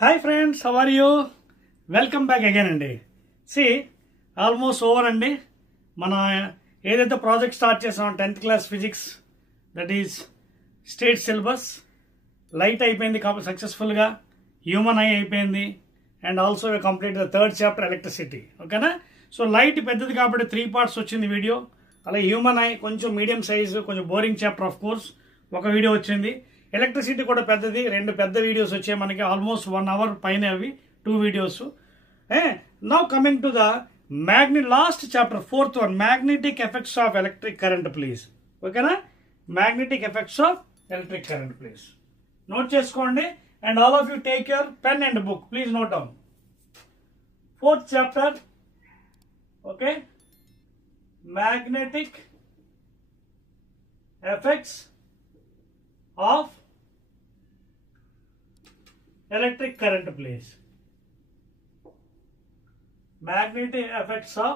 Hi friends, how are you? Welcome back again అండి. See, almost over అండి. మన ఏదైతే ప్రాజెక్ట్ స్టార్ట్ చేసాం 10th class physics, that is state syllabus light అయిపోయింది సక్సెస్ఫుల్గా, హ్యూమన్ ఐ అయిపోయింది, and also complete the third chapter electricity. ఓకేనా? So light పెద్దది కాబట్టి 3 parts వచ్చింది వీడియో. అలాగే హ్యూమన్ ఐ కొంచెం మీడియం సైజు, కొంచెం బోరింగ్ చాప్టర్ ఆఫ్ కోర్స్, ఒక వీడియో వచ్చింది. ఎలక్ట్రిసిటీ కూడా పెద్దది, 2 పెద్ద వీడియోస్ వచ్చాయి మనకి, ఆల్మోస్ట్ 1 hour పైన అవి 2 videos. Now coming to the last chapter 4th one, magnetic effects of electric current please. ఓకేనా? Magnetic effects of electric current please note చేసుకోండి. And all of you take your pen and book, please note down. 4th chapter, okay, magnetic effects of electric current please. Magnetic effects of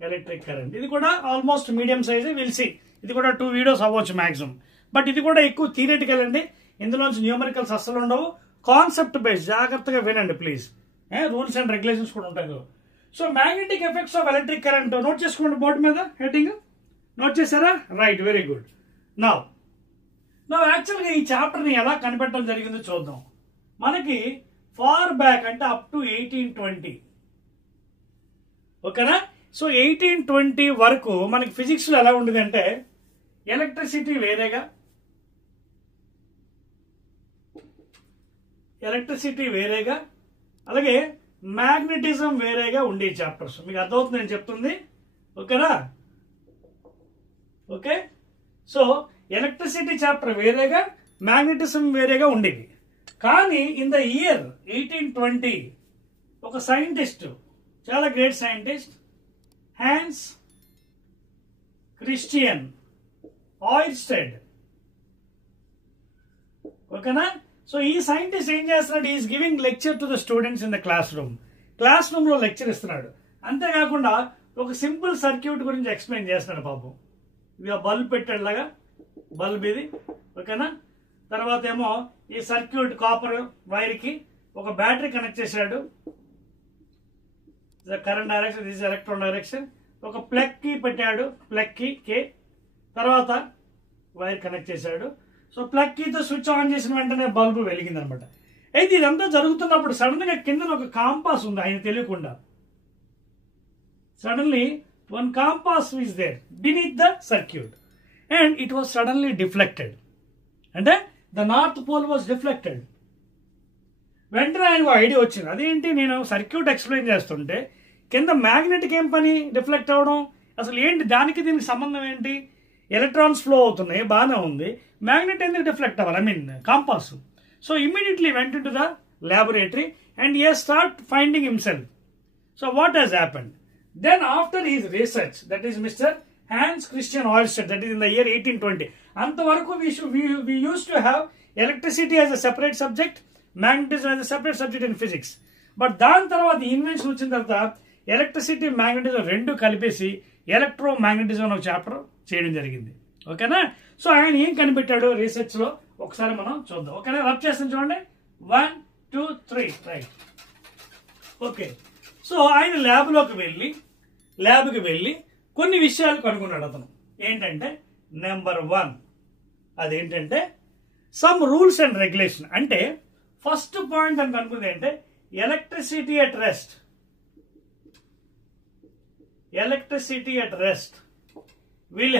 electric current. ఇది కూడా almost medium size, will see. ఇది కూడా 2 videos అవ్వచ్చు maximum. But ఇది కూడా ఎక్కువ theoretical అండి, ఇందులోంచి న్యూమరికల్స్ అస్సలు ఉండవు. కాన్సెప్ట్ బేస్ జాగ్రత్తగా వినండి ప్లీజ్. రూల్స్ అండ్ రెగ్యులేషన్స్ కూడా ఉంటాయి. So magnetic effects of electric current note చేసుకోండి బోర్డు మీద, హెడ్డింగ్ నోట్ చేశారా? Right, very good. నా యాక్చువల్గా ఈ చాప్టర్ని ఎలా కనిపెట్టడం జరిగిందో చూద్దాం. మనకి ఫార్ బ్యాక్ అంటే అప్ టు 1820, ఓకేనా? సో 1820 వరకు మనకి ఫిజిక్స్ లో ఎలా ఉండేది అంటే, ఎలక్ట్రిసిటీ వేరేగా అలాగే మ్యాగ్నెటిజం వేరేగా ఉండే చాప్టర్స్. మీకు అర్థమవుతుంది నేను చెప్తుంది, ఓకేనా? ఓకే, సో ఎలక్ట్రిసిటీ చాప్టర్ వేరేగా, మ్యాగ్నెటిజం వేరేగా ఉండేది. కానీ ఇన్ ద ఇయర్ 1820 ఒక సైంటిస్ట్, చాలా గ్రేట్ సైంటిస్ట్, హ్యాన్స్ క్రిస్టియన్ ఆయిర్స్టెడ్, ఓకేనా? సో ఈ సైంటిస్ట్ ఏం చేస్తున్నాడు, is giving lecture to the students in the class room లో లెక్చర్ ఇస్తున్నాడు. అంతేకాకుండా ఒక సింపుల్ సర్క్యూట్ గురించి ఎక్స్ప్లెయిన్ చేస్తున్నాడు. పాపం ఇది బల్బ్ పెట్టాడు లాగా, బల్బ్ ఇది, ఓకేనా? తర్వాత ఏమో ఈ సర్క్యూట్ కాపర్ వైర్ కి ఒక బ్యాటరీ కనెక్ట్ చేశాడు, current direction, this electron direction. ఒక ప్లగ్ కి పెట్టాడు, ప్లగ్ కి కే, తర్వాత వైర్ కనెక్ట్ చేశాడు. సో ప్లగ్ కీతో స్విచ్ ఆన్ చేసిన వెంటనే బల్బు వెలిగింది అనమాట. అయితే ఇదంతా జరుగుతున్నప్పుడు సడన్ గా కింద ఒక కాంపాస్ ఉంది, ఆయన తెలియకుండా. Suddenly one compass is there beneath the circuit and it was suddenly deflected. అంటే the north pole was deflected. వెంటనే ఆయనకు ఐడియా వచ్చింది, అదేంటి నేను సర్క్యూట్ ఎక్స్ప్లెయిన్ చేస్తుంటే కింద మ్యాగ్నెటిక్ ఏం పని డిఫ్లెక్ట్ అవ్వడం, అసలు ఏంటి దానికి దీనికి సంబంధం ఏంటి? ఎలక్ట్రాన్స్ ఫ్లో అవుతున్నాయి, బాగానే ఉంది, మ్యాగ్నెట్ ఎందుకు డిఫ్లెక్ట్ అవ్వాలి, I mean compass. So immediately went in to the laboratory and he start finding himself. So what he's happened? Then after his research, that is mister Hans Christian Ørsted, that is in the year 1820. అంతవరకు we used to have electricity as a separate subject, magnetism as a separate subject in physics. But దాని తర్వాత invention వచ్చిన తర్వాత electricity, magnetism రెండు కలిపేసి electro magnetism ఒక chapter చేయడం జరిగింది, ఓకేనా? సో ఆయన ఏం కనిపెట్టాడు రీసెర్చ్ లో ఒకసారి మనం చూద్దాం, ఓకేనా? రబ్ చేస్తాం చూడండి, 1 2 3, రైట్. ఓకే, సో ఆయన ల్యాబ్కి వెళ్ళి కొన్ని విషయాలు కనుగొన్నాడు అతను. ఏంటంటే నెంబర్ 1, అదేంటంటే సమ్ రూల్స్ అండ్ రెగ్యులేషన్. అంటే ఫస్ట్ పాయింట్ అని కనుక్కుంది ఏంటంటే electricity at rest will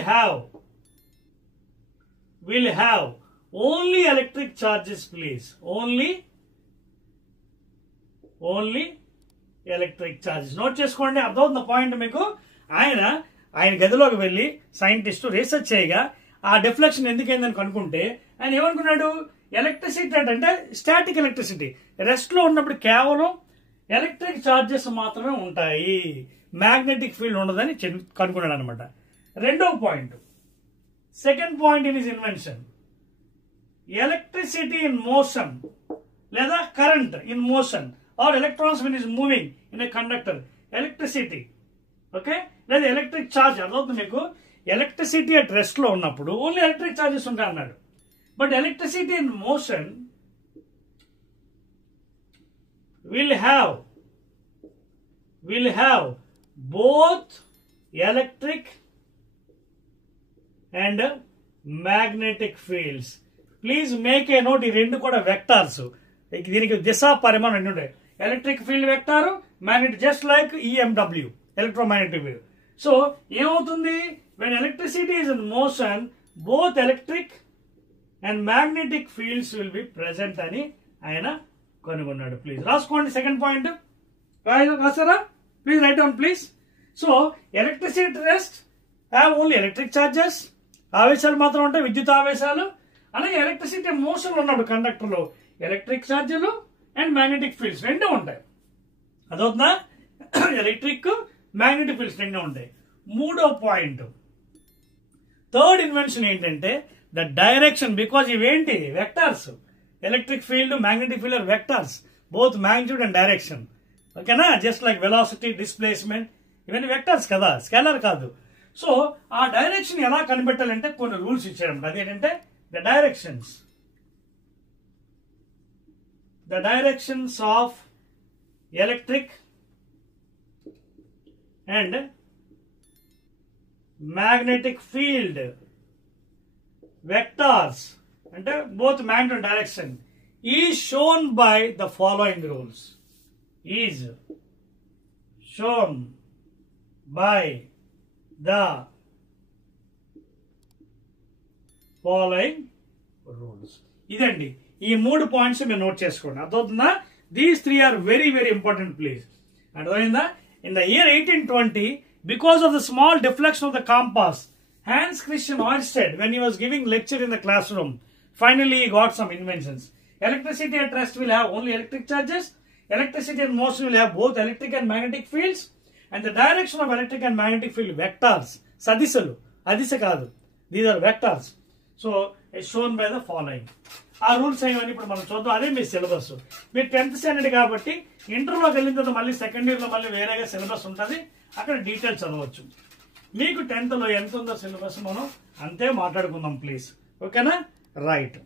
have only electric charges please. Only electric charges. Note చేసుకోండి, అర్థమవుతున్న పాయింట్ మీకు. ఆయన గదిలోకి వెళ్ళి సైంటిస్ట్ రీసెర్చ్ చేయగా ఆ డిఫ్లెక్షన్ ఎందుకైందని కనుక్కుంటే ఆయన ఏమనుకున్నాడు, ఎలక్ట్రిసిటీ అంటే స్టాటిక్ ఎలక్ట్రిసిటీ, రెస్ట్ లో ఉన్నప్పుడు కేవలం ఎలక్ట్రిక్ చార్జెస్ మాత్రమే ఉంటాయి, మ్యాగ్నెటిక్ ఫీల్డ్ ఉండదని కనుక్కున్నాడు అనమాట. రెండవ point, second point in his invention, electricity in motion లేదా current in motion or electrons when is moving in a conductor, electricity, okay, లేదా ఎలక్ట్రిక్ ఛార్జ్. అదవుతుంది మీకు, ఎలక్ట్రిసిటీ అట్ రెస్ట్ లో ఉన్నప్పుడు ఓన్లీ ఎలక్ట్రిక్ ఛార్జెస్ ఉంటాయి అన్నాడు. But electricity in motion will have both electric and magnetic fields. Please make a note, ఈ రెండు కూడా వెక్టార్స్. దీనికి దిశ పరిమాణం రెండు ఉంటాయి. Electric field vector, magnetic, just like EMW, electromagnetic wave. So ఏమవుతుంది, when electricity is in motion, both electric and magnetic fields will be present అని ఆయన కనుగొన్నాడు. ప్లీజ్ రాసుకోండి. సెకండ్ పాయింట్ రాసారా? Please write down please. So electricity rest have only electric charges, ఆవేశాలు మాత్రం ఉంటాయి, విద్యుత్ ఆవేశాలు. అలాగే ఎలక్ట్రిసిటీ మోషన్ ఉన్నప్పుడు కండక్టర్లో ఎలక్ట్రిక్ ఛార్జీలు అండ్ మ్యాగ్నెటిక్ ఫీల్డ్స్ రెండు ఉంటాయి. అదవుతుందా? ఎలక్ట్రిక్ మ్యాగ్నెటిక్ ఫీల్డ్స్ రెండు ఉంటాయి. మూడో పాయింట్, థర్డ్ ఇన్వెన్షన్ ఏంటంటే ద డైరెక్షన్. బికాజ్ ఇవేంటి vectors, electric field magnetic field are vectors, both magnitude and direction. ఓకేనా? జస్ట్ లైక్ వెలాసిటీ, డిస్ప్లేస్మెంట్, ఇవన్నీ వెక్టార్స్ కదా, స్కేలర్ కాదు. సో ఆ డైరెక్షన్ ఎలా కనిపెట్టాలంటే కొన్ని రూల్స్ ఇచ్చాడు. అదేంటంటే the directions of electric and magnetic field vectors అంటే both magnitude and direction is shown by the following rules. Is shown by the following rules. ఇదండి ఈ మూడు పాయింట్స్ మీరు నోట్ చేసుకోండి. అర్థమవుతుందా? These three are very very important please. అర్థమైందా? In the year 1820, because of the small deflection of the compass, Hans Christian Ørsted, when he was giving lecture in the classroom, finally he got some inventions. Electricity at rest will have only electric charges. Electricity at motion will have both electric and magnetic fields. And the direction of electric and magnetic field vectors, సదిశలు, అదిశ కాదు, these are vectors. So it's shown by the following. ఆ rules ఏమని ఇప్పుడు మనం చూద్దాం. అదే మీ syllabus. మీరు 10th standard కాబట్టి ఇంటర్లోకి వెళ్ళిన తర్వాత మళ్ళీ సెకండ్ ఇయర్లో మళ్ళీ వేరేగా సిలబస్ ఉంటుంది, అక్కడ డీటెయిల్స్ చదవచ్చు. మీకు 10thలో ఎంత ఉందో సిలబస్ మనం అంతే మాట్లాడుకుందాం ప్లీజ్. ఓకేనా? రైట్.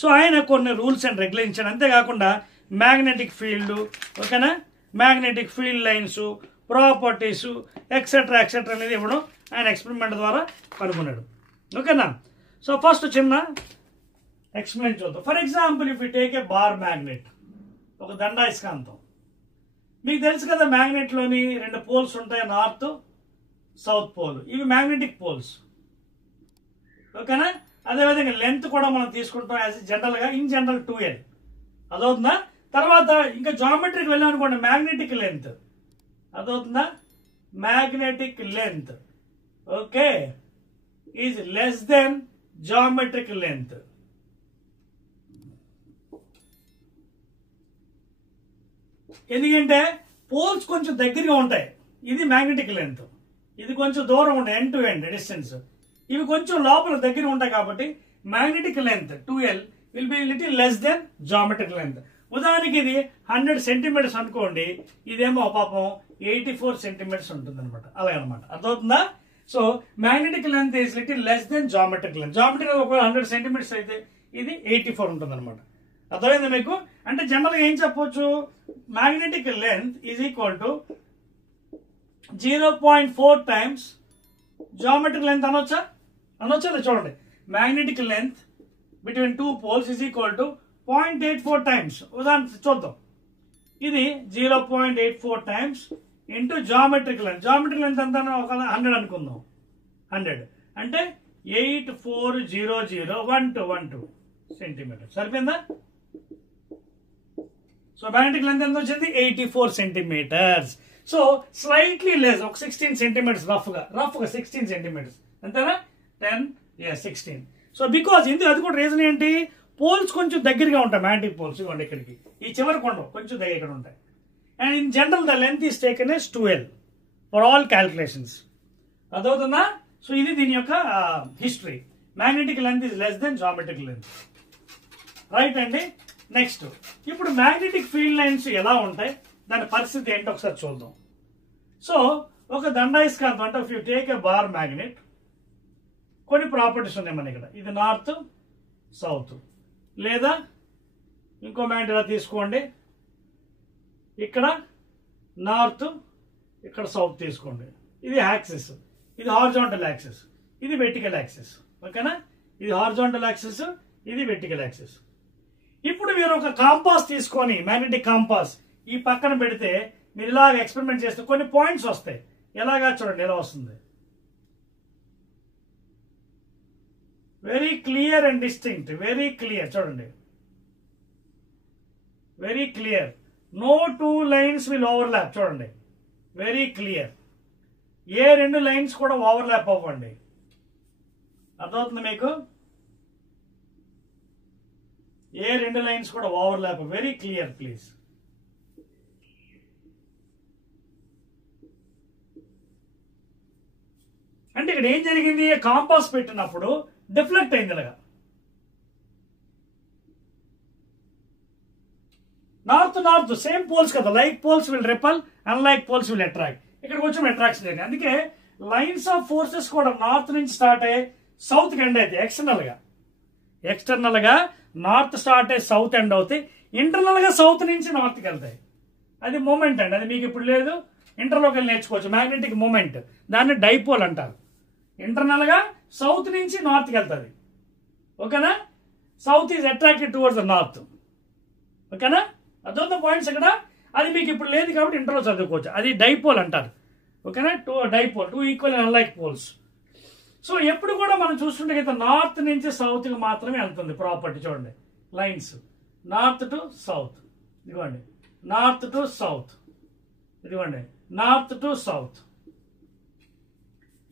సో ఆయన కొన్ని రూల్స్ అండ్ రెగ్యులేషన్, అంతేకాకుండా మ్యాగ్నెటిక్ ఫీల్డ్, ఓకేనా, magnetic field lines, properties etcetera etcetera అనేది ఇవ్వడం ఆయన ఎక్స్పెరిమెంట్ ద్వారా కనుగొన్నాడు. ఓకేనా? సో ఫస్ట్ చిన్న ఎక్స్ప్లెయిన్ చూద్దాం. For example, if you take a bar magnet, ఒక దండాయస్కాంతం. మీకు తెలుసు కదా మ్యాగ్నెట్లోని రెండు పోల్స్ ఉంటాయి, నార్త్ సౌత్ పోల్. ఇవి మ్యాగ్నెటిక్ పోల్స్. ఓకేనా? అదేవిధంగా లెంత్ కూడా మనం తీసుకుంటాం యాజ్ జనరల్గా, ఇన్ జనరల్ 2L. అదవుతుందా? తర్వాత ఇంకా జామెట్రీకి వెళ్ళాం అనుకోండి, మ్యాగ్నెటిక్ లెంత్. అదవుతుందా? Magnetic length okay is less than geometric length. ఎందుకంటే పోల్స్ కొంచెం దగ్గరగా ఉంటాయి. ఇది మ్యాగ్నెటిక్ లెంత్, ఇది కొంచెం దూరం ఉంటాయి, ఎండ్ టు ఎండ్ డిస్టెన్స్. ఇవి కొంచెం లోపల దగ్గర ఉంటాయి కాబట్టి magnetic length 2L will be little less than geometric length. ఉదాహరణకి ఇది 100 సెంటీమీటర్స్ అనుకోండి, ఇదేమో పాపం 84 సెంటీమీటర్స్ ఉంటుంది అనమాట. అలాగే అనమాట. అర్థమవుతుందా? So magnetic length is little less than geometric length. Geometric ఒకవేళ 100 సెంటీమీటర్స్ అయితే ఇది 84 ఉంటుంది అనమాట. అర్థమైందా మీకు? అంటే జనరల్గా ఏం చెప్పొచ్చు, magnetic length is equal to 0.4 times geometric length అనొచ్చా? అనొచ్చా? చూడండి, magnetic length between two poles is equal to 0.84 times. ఉదాహరణ చూద్దాం, ఇది 0.84 times into geometric length. Geometric length ఎంత? ఒక 100 అనుకుందాం. 100 అంటే 840012 సెంటీమీటర్. సరిపోయిందా? సో మ్యాగ్నెటిక్ లెంత్ ఎంత వచ్చింది? 84 సెంటీమీటర్స్. సో స్లైట్లీ లెస్, ఒక 16 సెంటీమీటర్స్, రఫ్గా 16 సెంటీమీటర్స్. అంతేనా? 10 16. సో బికాజ్ అది కూడా రీజన్ ఏంటి, పోల్స్ కొంచెం దగ్గరగా ఉంటాయి. మ్యాగ్నెటిక్ పోల్స్ ఇవ్వండి ఇక్కడికి, ఈ చివరికి ఉండవు, కొంచెం దగ్గర ఉంటాయి. And in general the length is taken as 2L for all calculations. అదవుతుందా? సో ఇది దీని యొక్క history. Magnetic length is less than geometric length. Right అండి. నెక్స్ట్, ఇప్పుడు మ్యాగ్నెటిక్ ఫీల్డ్ లైన్స్ ఎలా ఉంటాయి, దాని పరిస్థితి ఏంటో ఒకసారి చూద్దాం. సో ఒక దండాయస్కాంతం అంటే if you take a bar magnet, కొన్ని ప్రాపర్టీస్ ఉన్నాయి మన ఇక్కడ. ఇది నార్త్ సౌత్, లేదా ఇంకో మ్యాగ్నెట్ ఇలా తీసుకోండి, ఇక్కడ నార్త్, ఇక్కడ సౌత్ తీసుకోండి. ఇది యాక్సిస్, ఇది హారిజాంటల్ యాక్సిస్, ఇది వెర్టికల్ యాక్సిస్. ఓకేనా? ఇది హారిజాంటల్ యాక్సిస్, ఇది వెర్టికల్ యాక్సిస్. ఇప్పుడు మీరు ఒక కాంపాస్ తీసుకొని, మ్యాగ్నెటిక్ కాంపాస్ ఈ పక్కన పెడితే మీరు ఇలాగ ఎక్స్పెరిమెంట్ చేస్తే కొన్ని పాయింట్స్ వస్తాయి. ఎలాగా చూడండి, ఎలా వస్తుంది. Very clear and distinct, very clear. చూడండి, very clear. No two lines will overlap. చూడండి, వెరీ క్లియర్. ఏ రెండు లైన్స్ కూడా ఓవర్లాప్ అవ్వండి. అర్థమవుతుంది మీకు? ఏ రెండు లైన్స్ కూడా ఓవర్లాప్. Very clear please. అంటే ఇక్కడ ఏం జరిగింది, కాంపాస్ పెట్టినప్పుడు డిఫ్లెక్ట్ అయింది ఇలాగా. నార్త్ నార్త్ సేమ్ పోల్స్ కదా, like poles will repel, unlike poles will attract. ఇక్కడికి వచ్చి అట్రాక్షన్ జరిగింది. అందుకే లైన్స్ ఆఫ్ ఫోర్సెస్ కూడా నార్త్ నుంచి స్టార్ట్ అయ్యి సౌత్ కి ఎండ్ అవుతాయి. ఎక్స్టర్నల్ గా నార్త్ స్టార్ట్ అయ్యి సౌత్ ఎండ్ అవుతాయి. ఇంటర్నల్ గా సౌత్ నుంచి నార్త్కి వెళ్తాయి. అది మూమెంట్ అండి, అది మీకు ఇప్పుడు లేదు, ఇంటర్లోకి వెళ్ళి నేర్చుకోవచ్చు. మ్యాగ్నెటిక్ మూమెంట్, దాన్ని డైపోల్ అంటారు. ఇంటర్నల్ గా సౌత్ నుంచి నార్త్కి వెళ్తుంది. ఓకేనా? South is attracted towards the north. ఓకేనా? అదొక పాయింట్స్ ఇక్కడ. అది మీకు ఇప్పుడు లేదు కాబట్టి ఇంటర్లో చదువుకోవచ్చు. అది డైపోల్ అంటారు. ఓకేనా? Dipole, two equal and unlike poles. So ఎప్పుడు కూడా మనం చూస్తుంటే నార్త్ నుంచి సౌత్ కి మాత్రమే వెళ్తుంది ప్రాపర్టీ. చూడండి, లైన్స్ నార్త్ టు సౌత్, ఇదిగోండి నార్త్ టు సౌత్, ఇదిగోండి నార్త్ టు సౌత్.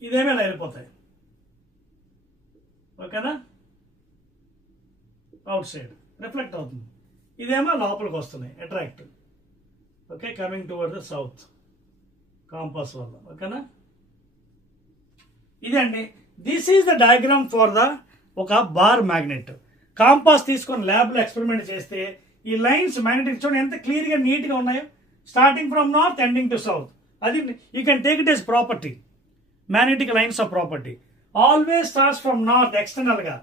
ఇదేమీ ఇలా వెళ్ళిపోతాయి. ఓకేనా? అవుట్ సైడ్ రిఫ్లెక్ట్ అవుతుంది. ఇదేమో లోపలికి వస్తున్నాయి, attract. Okay, coming towards the south compass వల్ల. ఓకేనా? ఇదండి, this is the diagram for the ఒక బార్ మ్యాగ్నెట్. కాంపాస్ తీసుకొని ల్యాబ్ లో ఎక్స్పెరిమెంట్ చేస్తే ఈ లైన్స్ మ్యాగ్నెటిక్ చూడండి ఎంత క్లియర్ గా నీట్ గా ఉన్నాయో. Starting from north ending to south. అది you can take it as property. Magnetic lines of property always starts from north external గా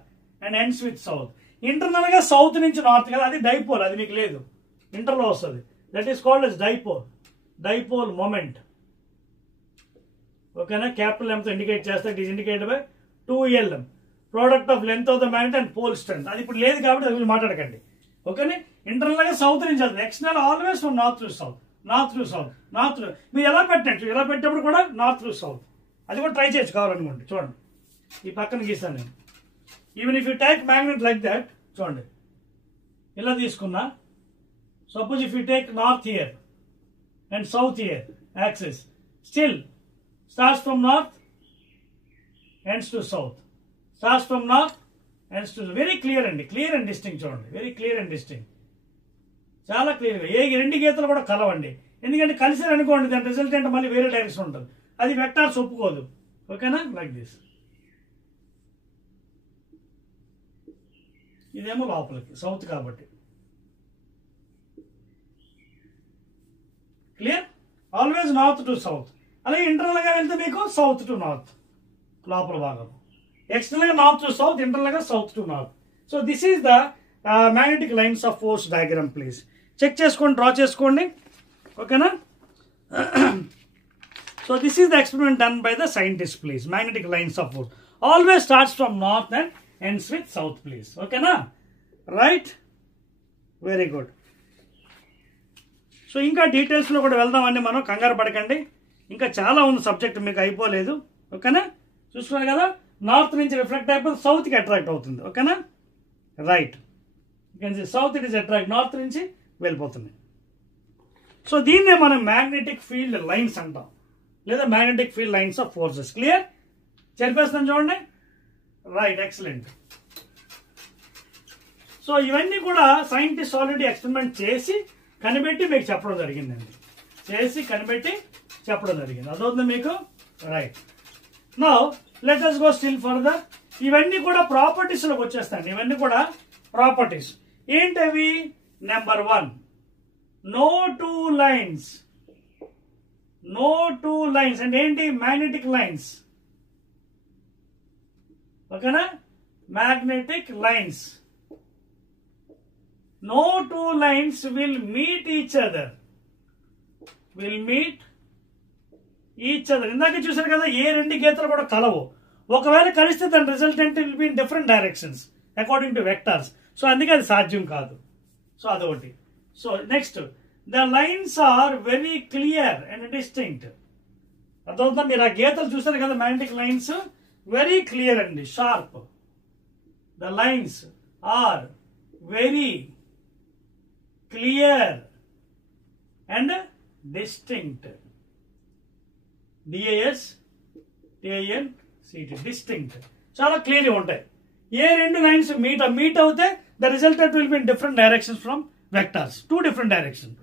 and ends with south. Internal గా సౌత్ నుంచి north కదా, అది డైపోల్. అది మీకు లేదు, ఇంటర్లో వస్తుంది. That is called as dipole. Dipole moment. ఓకేనా? క్యాపిటల్ M తో ఇండికేట్ చేస్తే it is indicated by 2Lm, product of length of the magnet and pole strength. అది ఇప్పుడు లేదు కాబట్టి అది మాట్లాడకండి. ఓకేనా? ఇంటర్నల్ గా సౌత్ నుంచి వెళ్తుంది. External always from north to south, north to south, north. మీరు ఎలా పెట్టచ్చు, ఎలా పెట్టేప్పుడు కూడా నార్త్ టు సౌత్. అది కూడా ట్రై చేయొచ్చు కావాలనుకోండి. చూడండి, ఈ పక్కన గీస్తాను నేను. Even if you take magnet like that, చూడండి ఇలా తీసుకున్నా. Suppose if you take north here and south here axis, still starts from north, ends to south. Starts from north, ends to very clear and distinct. చూడండి, very clear and distinct, చాలా క్లియర్గా. ఏ రెండు గీతలు కూడా కలవండి. ఎందుకంటే కలిసి అనుకోండి దాని రిజల్టెంట్ మళ్ళీ వేరే డైరెక్షన్ ఉంటుంది. అది వెక్టార్స్ ఒప్పుకోదు. ఓకేనా? Like this. ఇదేమో లోపలికి సౌత్ కాబట్టి clear. Always north to south. అలాగే ఇంటర్నల్ గా వెళ్తే మీకు సౌత్ టు నార్త్ లోపల భాగం. ఎక్స్టర్నల్ గా నార్త్ టు సౌత్, ఇంటర్నల్ గా south to north. So this is the magnetic lines of force diagram. Please check చేసుకోండి, డ్రా చేసుకోండి. ఓకేనా? So this is the experiment done by the scientist. Please, magnetic lines of force always starts from north and ends with south. Please. ఓకేనా? Right, very good. So ఇంకా details లో కూడా వెళ్దామండి మనం, కంగారు పడకండి. ఇంకా చాలా ఉంది సబ్జెక్ట్, మీకు అయిపోలేదు. ఓకేనా? చూస్తున్నారు కదా, నార్త్ నుంచి రిఫ్లెక్ట్ అయిపోతే సౌత్ కి అట్రాక్ట్ అవుతుంది. ఓకేనా? Right, south it is attract, north నుంచి వెళ్ళిపోతుంది. సో దీన్నే మనం మ్యాగ్నెటిక్ ఫీల్డ్ లైన్స్ అంటాం, లేదా magnetic field lines of forces. Clear? చెప్పేస్తాను చూడండి. Right, excellent. సో ఇవన్నీ కూడా సైంటిస్ట్ ఆల్రెడీ ఎక్స్పెరిమెంట్ చేసి కనిపెట్టి మీకు చెప్పడం జరిగిందండి. చెప్పడం జరిగింది. అదవుతుంది మీకు. Right, now let us go still further. ఇవన్నీ కూడా ప్రాపర్టీస్ లోకి వచ్చేస్తాయండి. ఇవన్నీ కూడా ప్రాపర్టీస్ ఏంటవి? Number 1, no two lines. అంటే ఏంటి? Magnetic lines. ఓకేనా? Magnetic lines. No two lines will meet each other. will meet each other. ఇందాక చూసారు కదా, ఏ రెండు గీతలు కూడా కలవు. ఒకవేళ కలిస్తే దాని resultant will be in different directions according to vectors. So అందుకే అది సాధ్యం కాదు. సో అదొకటి. So next, the lines are very clear and distinct. అదవుతుందా? మీరు ఆ గీతలు చూసారు కదా, మ్యాగ్నెటిక్ లైన్స్ వెరీ క్లియర్ అండి, sharp. The lines are very clear and distinct. DISTINCT, distinct, చాలా క్లియర్గా ఉంటాయి. ఏ రెండు లైన్స్ మీట్ అవుతే the resultant will be in different directions from vectors, 2 different directions.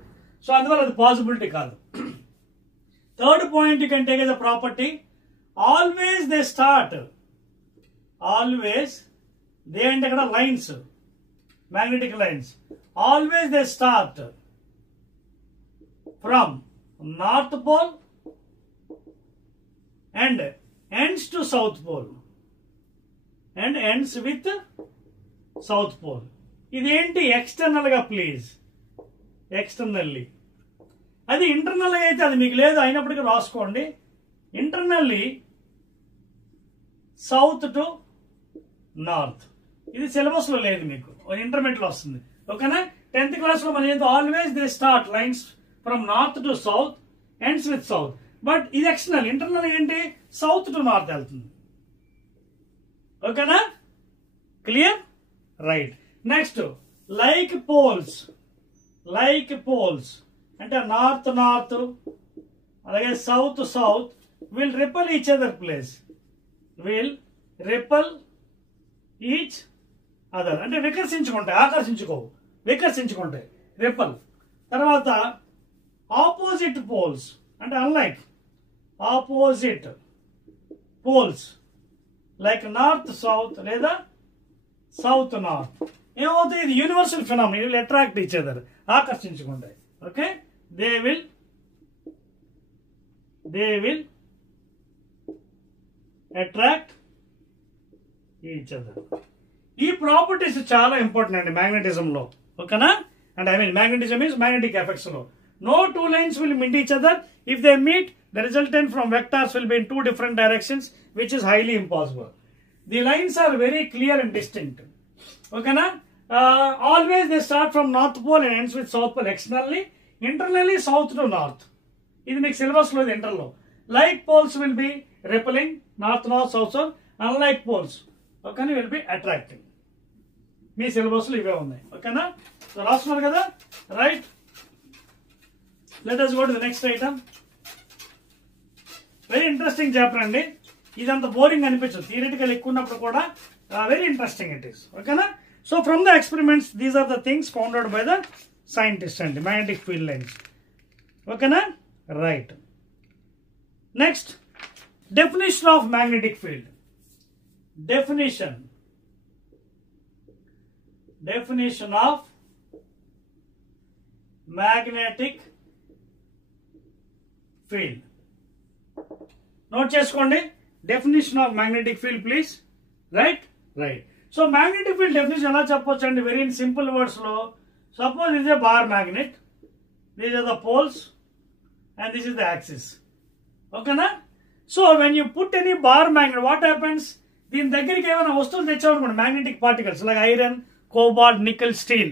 So అందువల్ల అది పాసిబిలిటీ కాదు. Third point, you can take as a property, always they start, always they అంటే ఇక్కడ lines, magnetic lines, always they start from north pole and ends to south pole and ends with south pole. ఇదేంటి? External గా please, externally. అది internal గా అయితే అది మీకు లేదు, అయినప్పటికీ రాసుకోండి. Internally south to north. ఇది సిలబస్ లో లేదు, మీకు ఇంటర్మీడియట్ లో వస్తుంది. ఓకేనా? 10th క్లాస్ లో మనం ఏంటో always they start lines from north to south, ends with south. But ఇది ఎక్స్టర్నల్. ఇంటర్నల్ ఏంటి? సౌత్ టు నార్త్ వెళ్తుంది. ఓకేనా? Clear? Right. Next, like poles, like poles అంటే నార్త్ నార్త్ అలాగే south south will repel each other place, will repel each other అంటే వికర్షించుకుంటాయి, ఆకర్షించుకోవు, వికర్షించుకుంటాయి, రిపల్. తర్వాత ఆపోజిట్ పోల్స్ అంటే unlike opposite poles like north south లేదా సౌత్ నార్త్ ఏమవుతాయి? ఇది universal phenomena, will attract each other, ఆకర్షించుకుంటాయి. Okay, they will attract each other. ఈ ప్రాపర్టీస్ చాలా ఇంపార్టెంట్ అండి మ్యాగ్నెటిజం లో. ఓకేనా? And I mean magnetism is magnetic effects లో. No two lines will meet each other. If they meet, the resultant from vectors will be in 2 different directions, which is highly impossible. The lines are very clear and distinct. Okay, na? Always they start from north pole and ends with south pole externally. Internally, south to north. This makes syllabus lo interlo. Like poles will be repelling, north north, south south. Unlike poles, okay, will be attracting. Me syllabus lo ive unnai. Okay, na? So rastunaru kada, right? Let us go to the next item. Very interesting chapter andi. Idantha boring anipinchadu, theoretical ekkunnappudu kuda very interesting it is. Okay na? So from the experiments, these are the things found out by the scientists and magnetic field lines. Okay na? Right. Next, definition of magnetic field. Definition of magnetic field. Note చేసుకోండి, definition of magnetic field please. Right? So magnetic field definition ఎలా చెప్పొచ్చు అండి? Very in simple words లో, suppose this is a bar magnet, these are the poles and this is the axis. Okay na? So when you put any bar magnet, what happens? దీని దగ్గరికి ఏమైనా వస్తువులు తెచ్చామనుకోండి, magnetic particles like iron, cobalt, nickel, steel,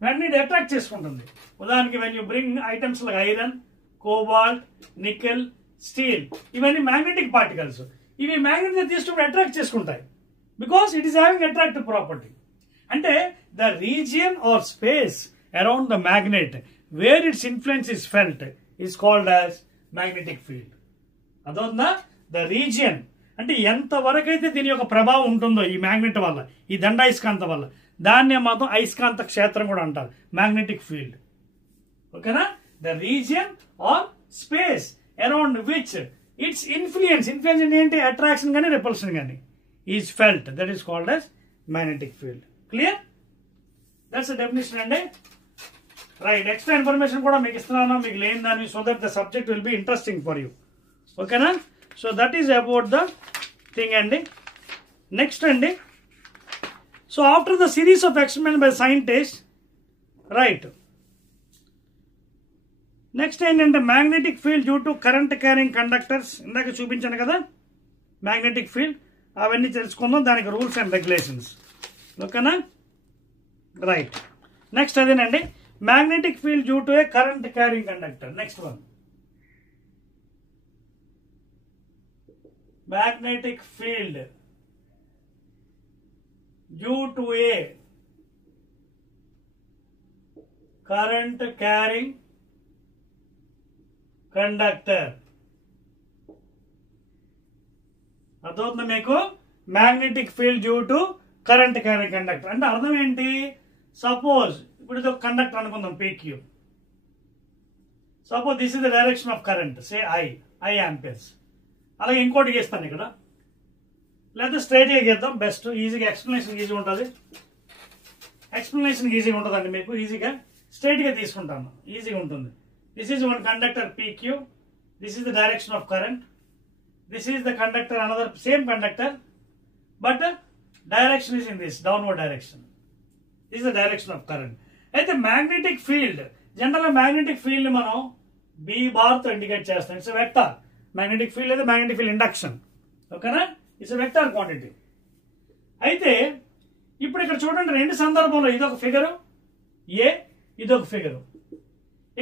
magnet attract చేసుకుంటుంది. ఉదాహరణకి when you bring items like iron, cobalt, nickel, steel, ఇవన్నీ magnetic particles. ఇవి magnet తీసుకుని attract చేసుకుంటాయి because it is having attractive property. అంటే the region or space around the magnet where its influence is felt is called as magnetic field. అదొందా? The region అంటే ఎంత వరకైతే దీని యొక్క ప్రభావం ఉంటుందో ఈ మ్యాగ్నెట్ వల్ల, ఈ దండాయస్కాంత వల్ల, దాన్నే మాత్రం అయస్కాంత క్షేత్రం కూడా అంటారు, మ్యాగ్నెటిక్ ఫీల్డ్. ఓకేనా? The region or space around which its influence ఏంటి? అట్రాక్షన్ కానీ రిపల్షన్ కానీ is felt, that is called as magnetic field. Clear? That's the definition అండి. రైట్. ఎక్స్ట్రా ఇన్ఫర్మేషన్ కూడా మీకు ఇస్తున్నాను, మీకు లేని దాన్ని, so that the subject will be interesting for you. ఓకేనా? So that is about the thing అండి. నెక్స్ట్ అండి, so after the series of experiment by scientist, right, next ఏంటంటే magnetic field due to current carrying conductors. ఇందాక చూపించాను కదా magnetic field, అవన్నీ తెలుసుకుందాం, దానికి రూల్స్ అండ్ రెగ్యులేషన్స్. ఓకేనా, రైట్. నెక్స్ట్ అదేనండి magnetic field due to a current carrying conductor. Next one, magnetic field due to a current carrying conductor. అర్థమవుతుందా మీకు? Magnetic field due to current carrying conductor అంటే అర్థం ఏంటి? సపోజ్ ఇప్పుడు ఇది ఒక కండక్టర్ అనుకుందాం PQ. Suppose this is the direction of current, say I amperes. అలాగే ఇంకోటి గీస్తాను ఇక్కడ, లేకపోతే స్ట్రైట్గా గీద్దాం బెస్ట్, ఈజీగా ఎక్స్ప్లెనేషన్ ఈజీగా ఉంటుంది. ఎక్స్ప్లెనేషన్ ఈజీగా ఉంటుందండి మీకు, ఈజీగా స్ట్రైట్గా తీసుకుంటాను, ఈజీగా ఉంటుంది. This is one conductor PQ, this is the direction of current, this is the conductor another same conductor but direction is in this downward direction. This is the direction of current. అయితే magnetic field, జనరల్గా magnetic field మనం B bar తో indicate చేస్తాం. It's vector magnetic field లేదా magnetic field induction. ఓకేనా, it's vector quantity. అయితే ఇప్పుడు ఇక్కడ చూడండి, రెండు సందర్భంలో ఇదొక ఫిగరు ఏ, ఇదొక ఫిగరు.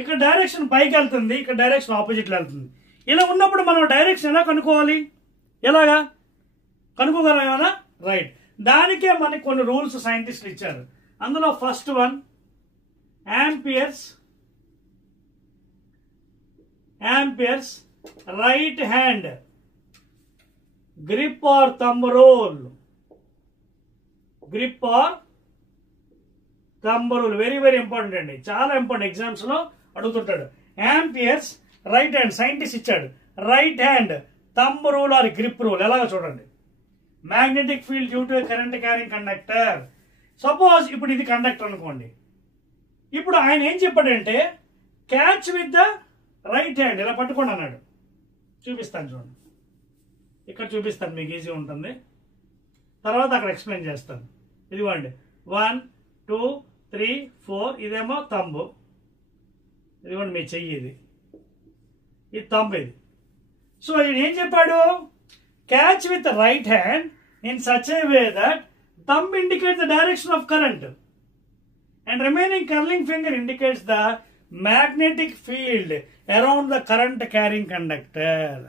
ఇక్కడ డైరెక్షన్ పైకి వెళ్తుంది, ఇక్కడ డైరెక్షన్ ఆపోజిట్లో వెళ్తుంది. ఇలా ఉన్నప్పుడు మనం డైరెక్షన్ ఎలా కనుక్కోవాలి? ఎలాగా కనుక్కోగలమా? రైట్, దానికే మనకి కొన్ని రూల్స్ సైంటిస్టులు ఇచ్చారు. అందులో first one Ampere's right hand grip or thumb rule. Grip or thumb rule very very important అండి, చాలా ఇంపార్టెంట్, ఎగ్జామ్స్ లో అడుగుతుంటాడు. యాంపియర్స్ రైట్ హ్యాండ్ సైంటిస్ట్ ఇచ్చాడు, right hand thumb rule or grip rule. ఎలాగో చూడండి, magnetic field due to current carrying conductor. Suppose ఇప్పుడు ఇది conductor అనుకోండి, ఇప్పుడు ఆయన ఏం చెప్పాడంటే catch with the right hand, ఇలా పట్టుకోండి అన్నాడు. చూపిస్తాను చూడండి, ఇక్కడ చూపిస్తాను మీకు ఈజీ ఉంటుంది, తర్వాత అక్కడ ఎక్స్ప్లెయిన్ చేస్తాను. ఇదిగోండి 1 2 3 4, ఇదేమో థంబ్, ఇదిగోండి మీ చెయ్యి, ఇది థంబ్ ఇది. సో ఈయన ఏం చెప్పాడు? Catch with right hand in such a way that thumb indicates the direction of current and remaining curling finger indicates the magnetic field around the current carrying conductor.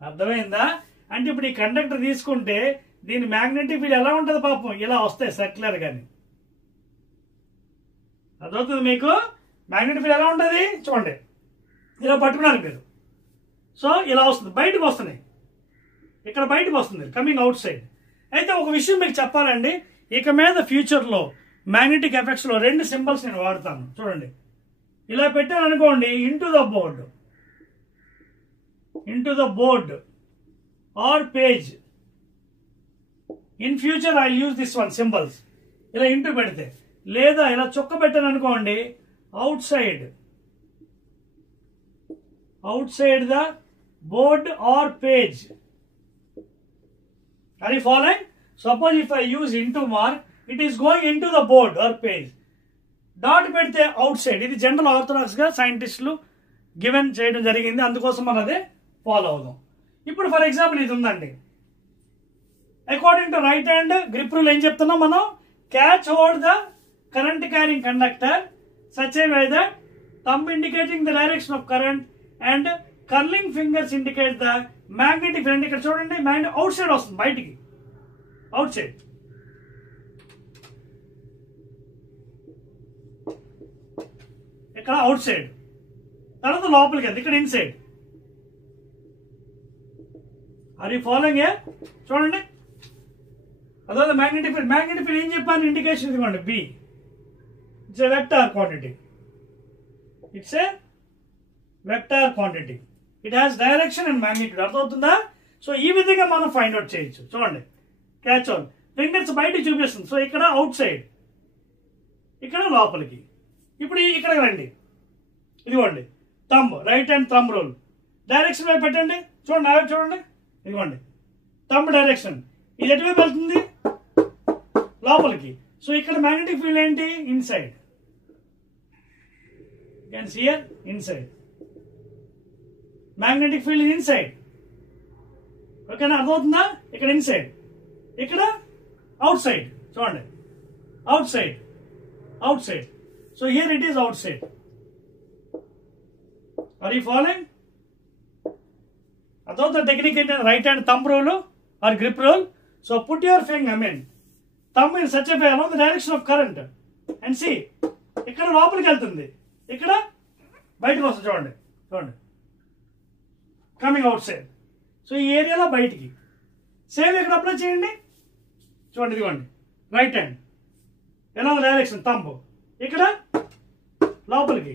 అర్థమైందా? అంటే ఇప్పుడు ఈ కండక్టర్ తీసుకుంటే దీని మ్యాగ్నెటిక్ ఫీల్డ్ ఎలా ఉంటుంది పాపం, ఇలా వస్తాయి సర్క్యులర్ గాని. అర్థమవుతుంది మీకు? మ్యాగ్నెటిక్ ఫీల్డ్ ఎలా ఉంటుంది చూడండి, ఇలా పట్టుకున్నారు మీరు, సో ఇలా వస్తుంది, బయటకు వస్తున్నాయి, ఇక్కడ బయటకు వస్తుంది, కమింగ్ అవుట్ సైడ్. అయితే ఒక విషయం మీకు చెప్పాలండి, ఇక మీద ఫ్యూచర్లో మ్యాగ్నెటిక్ ఎఫెక్ట్స్ లో రెండు సింబల్స్ నేను వాడతాను. చూడండి, ఇలా పెట్టాను అనుకోండి, into the board are page. In future I use this one symbols, ఇలా ఇంటూ పెడితే, లేదా ఇలా చుక్క పెట్టాను అనుకోండి, out side the board are page. Are you following? Suppose if I use into mark, it is going into the board or page. Dot పెడితే out side. ఇది general orthodox గా సైంటిస్టులు గివెన్ చేయడం జరిగింది, అందుకోసం మనం అదే ఫాలో అవుదాం. ఇప్పుడు ఫర్ ఎగ్జాంపుల్ ఇది ఉందండి, according to right hand grip rule ఏం చెప్తున్నాం మనం? Catch hold the current carrying conductor such a way that thumb indicating the direction of current and curling fingers indicate the magnetic field. ఇక్కడ చూడండి, magnet out side వస్తుంది, బయటికి out side. ఇక్కడ out side, తర్వాత లోపలికి వెళ్తుంది, ఇక్కడ ఇన్సైడ్. Are you following? చూడండి, అదే మ్యాగ్నెటిక్ ఫీల్డ్ ఏం చెప్పాను? ఇండికేషన్ ఇదిగోండి, B. It's a vector quantity, it has direction and magnitude. అర్థమవుతుందా? సో ఈ విధంగా మనం ఫైండ్ అవుట్ చేయొచ్చు. చూడండి, క్యాచ్ ఆన్ ఫింగర్స్ బయటికి చూపిస్తుంది, సో ఇక్కడ అవుట్ సైడ్, ఇక్కడ లోపలికి. ఇప్పుడు ఇక్కడ రండి, ఇదిగోండి thumb, right hand thumb rule, direction వైపు పెట్టండి. చూడండి, ఆ వైపు చూడండి, ఇదిగోండి థంబ్ డైరెక్షన్. ఇది ఎటువైపు వెళ్తుంది? లోపలికి. సో ఇక్కడ మ్యాగ్నెటిక్ ఫీల్డ్ ఏంటి? Inside. can see here inside. Magnetic field is inside. ఓకేనా, అర్థమవుతుందా? ఇక్కడ ఇన్సైడ్, ఇక్కడ అవుట్ సైడ్. చూడండి, outside, outside. So here it is outside. Are you following? అదొక టెక్నిక్ ఏంటంటే right hand thumb rule or grip rule. So put your finger thumb in such a way along the direction of current and see, ఇక్కడ లోపలికి వెళ్తుంది, ఇక్కడ బయటకు వస్తుంది. చూడండి చూడండి, కమింగ్ అవుట్ సైడ్. సో ఈ ఏరియాలో బయటికి. సేమ్ ఇక్కడ అప్లై చేయండి. చూడండి, ఇదిగోండి రైట్ హ్యాండ్ ఎలా డైరెక్షన్ థంబ్, ఇక్కడ లోపలికి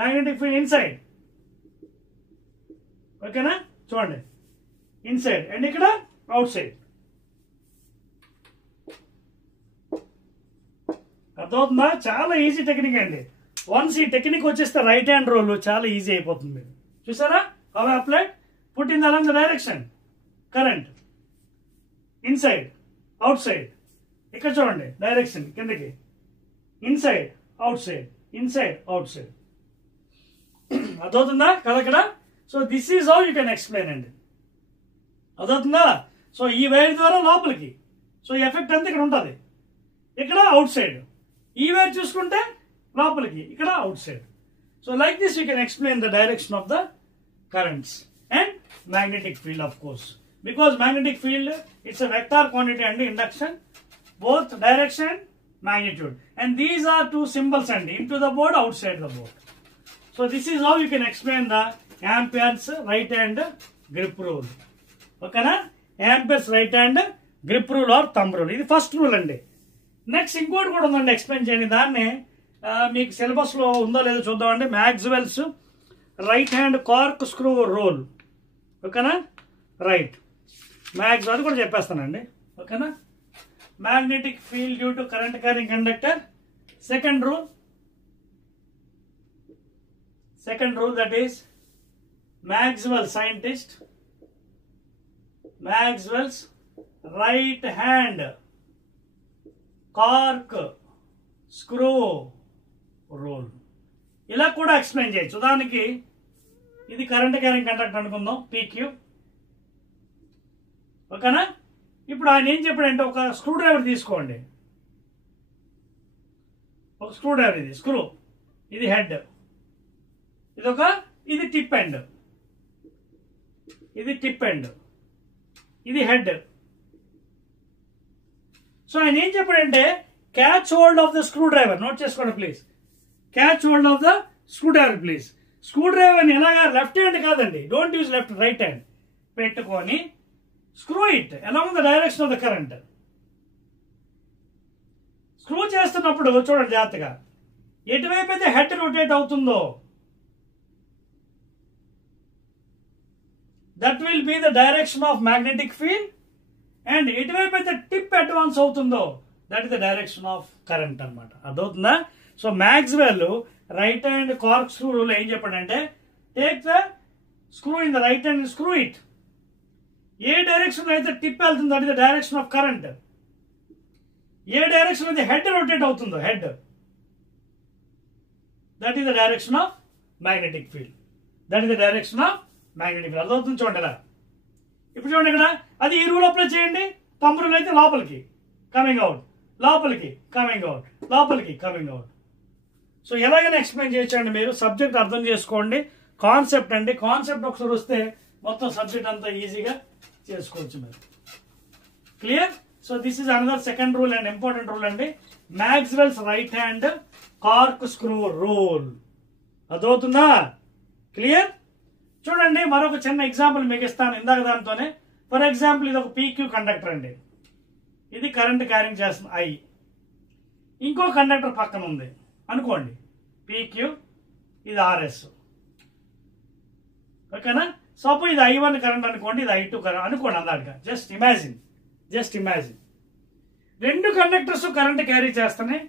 మ్యాగ్నెటిక్ ఫీల్డ్ ఇన్సైడ్. ఓకేనా, చూడండి ఇన్సైడ్ అండ్ ఇక్కడ అవుట్ సైడ్. అర్థమవుతుందా? చాలా ఈజీ టెక్నిక్ అండి. వన్స్ ఈ టెక్నిక్ వచ్చేస్తే రైట్ హ్యాండ్ రోల్ చాలా ఈజీ అయిపోతుంది. చూసారా? How I applied? Put in along the direction current inside out side. ఇక్కడ చూడండి డైరెక్షన్ కిందకి, inside out side, inside out side. అర్థమవుతుందా కదా ఇక్కడ? So this is how you can explain అండి. అర్థమవుతుందా? సో ఈ వైర్ ద్వారా లోపలికి, సో ఎఫెక్ట్ అంతా ఇక్కడ ఉంటుంది, ఇక్కడ అవుట్ సైడ్. ఈ వైర్ చూసుకుంటే లోపలికి, ఇక్కడ outside. So like this you can explain the direction of the currents and magnetic field of course. Because magnetic field it's a vector quantity అండి, induction, both direction and magnitude, and these are two symbols and into the board, outside the board. So this is how you can explain the Ampere's right hand grip rule. Okay na? Ampere's right hand grip rule or thumb rule. ఇది first rule అండి. Next ఇంకోటి కూడా ఉందండి, explain చేయండి. దాన్ని మీకు syllabus లో ఉందో లేదో చూద్దామండి. Maxwell's right hand corkscrew rule. ఓకేనా, రైట్ మ్యాక్స్ అది కూడా చెప్పేస్తానండి. ఓకేనా, magnetic field due to current carrying conductor. Second rule that is Maxwell's right hand cork screw rule. ఇలా కూడా ఎక్స్ప్లెయిన్ చేయొచ్చు. ఉదాహరణకి ఇది కరెంట్ క్యారింగ్ కండక్టర్ అనుకుందాం, PQ. ఓకేనా, ఇప్పుడు ఆయన ఏం చెప్పాడంటే ఒక స్క్రూ డ్రైవర్ తీసుకోండి. ఒక స్క్రూ డ్రైవర్, ఇది స్క్రూ, ఇది హెడ్, ఇది టిప్ ఎండ్, ఇది టిప్ ఎండ్, ఇది హెడ్. సో ఆయన ఏం చెప్పాడంటే catch hold of the screwdriver. Note చేసుకోండి please, catch hold of the screwdriver please. స్క్రూ డ్రైవర్ని ఎలాగా లెఫ్ట్ హ్యాండ్ కాదండి, don't use left, right hand పెట్టుకొని screw it along the direction of the current. Screw చేస్తున్నప్పుడు చూడండి జాగ్రత్తగా, ఎటువైపు అయితే హెడ్ రొటేట్ అవుతుందో that will be the direction of magnetic field, and ఎటువైపు అయితే టిప్ అడ్వాన్స్ అవుతుందో that is the direction of current అనమాట. అర్థమవుతుందా? So Maxwell right hand corkscrew rule ఏం చెప్పాడంటే, take the screw in the right hand, screw it. A direction అయితే tip వెళ్తుందో that is the direction of current. A direction అయితే head rotate అవుతుందో, head, that is the direction of magnetic field. That is the direction of magnetic field. అర్థమవుతుంది చూడండి ఇలా. ఇప్పుడు చూడండి ఇక్కడ, అది ఈ రూల్ అప్లై చేయండి. థంబ్ రూల్ అయితే లోపలికి కమింగ్ అవుట్, లోపలికి కమింగ్ అవుట్, లోపలికి కమింగ్ అవుట్. సో ఎలాగైనా ఎక్స్ప్లెయిన్ చేయొచ్చండి. మీరు సబ్జెక్ట్ అర్థం చేసుకోండి, కాన్సెప్ట్ అండి. కాన్సెప్ట్ ఒకసారి వస్తే మొత్తం సబ్జెక్ట్ అంతా ఈజీగా చేసుకోవచ్చు మీరు. Clear? So this is another second rule and important rule అండి, Maxwell's right hand corkscrew rule. అర్థమవుతుందా? క్లియర్? చూడండి, మరొక చిన్న ఎగ్జాంపుల్ మీకు ఇస్తాను ఇందాక దానితోనే. ఫర్ ఎగ్జాంపుల్ ఇది ఒక PQ కండక్టర్ అండి, ఇది కరెంట్ క్యారింగ్ చేస్తుంది I. ఇంకో కండక్టర్ పక్కన ఉంది అనుకోండి, PQ, ఇది RS. ఓకేనా? సపోజ్ ఇది I1 కరెంట్ అనుకోండి, ఇది I2 కరెంట్ అనుకోండి. అందాక జస్ట్ ఇమాజిన్ రెండు కండక్టర్స్ కరెంట్ క్యారీ చేస్తున్నాయి.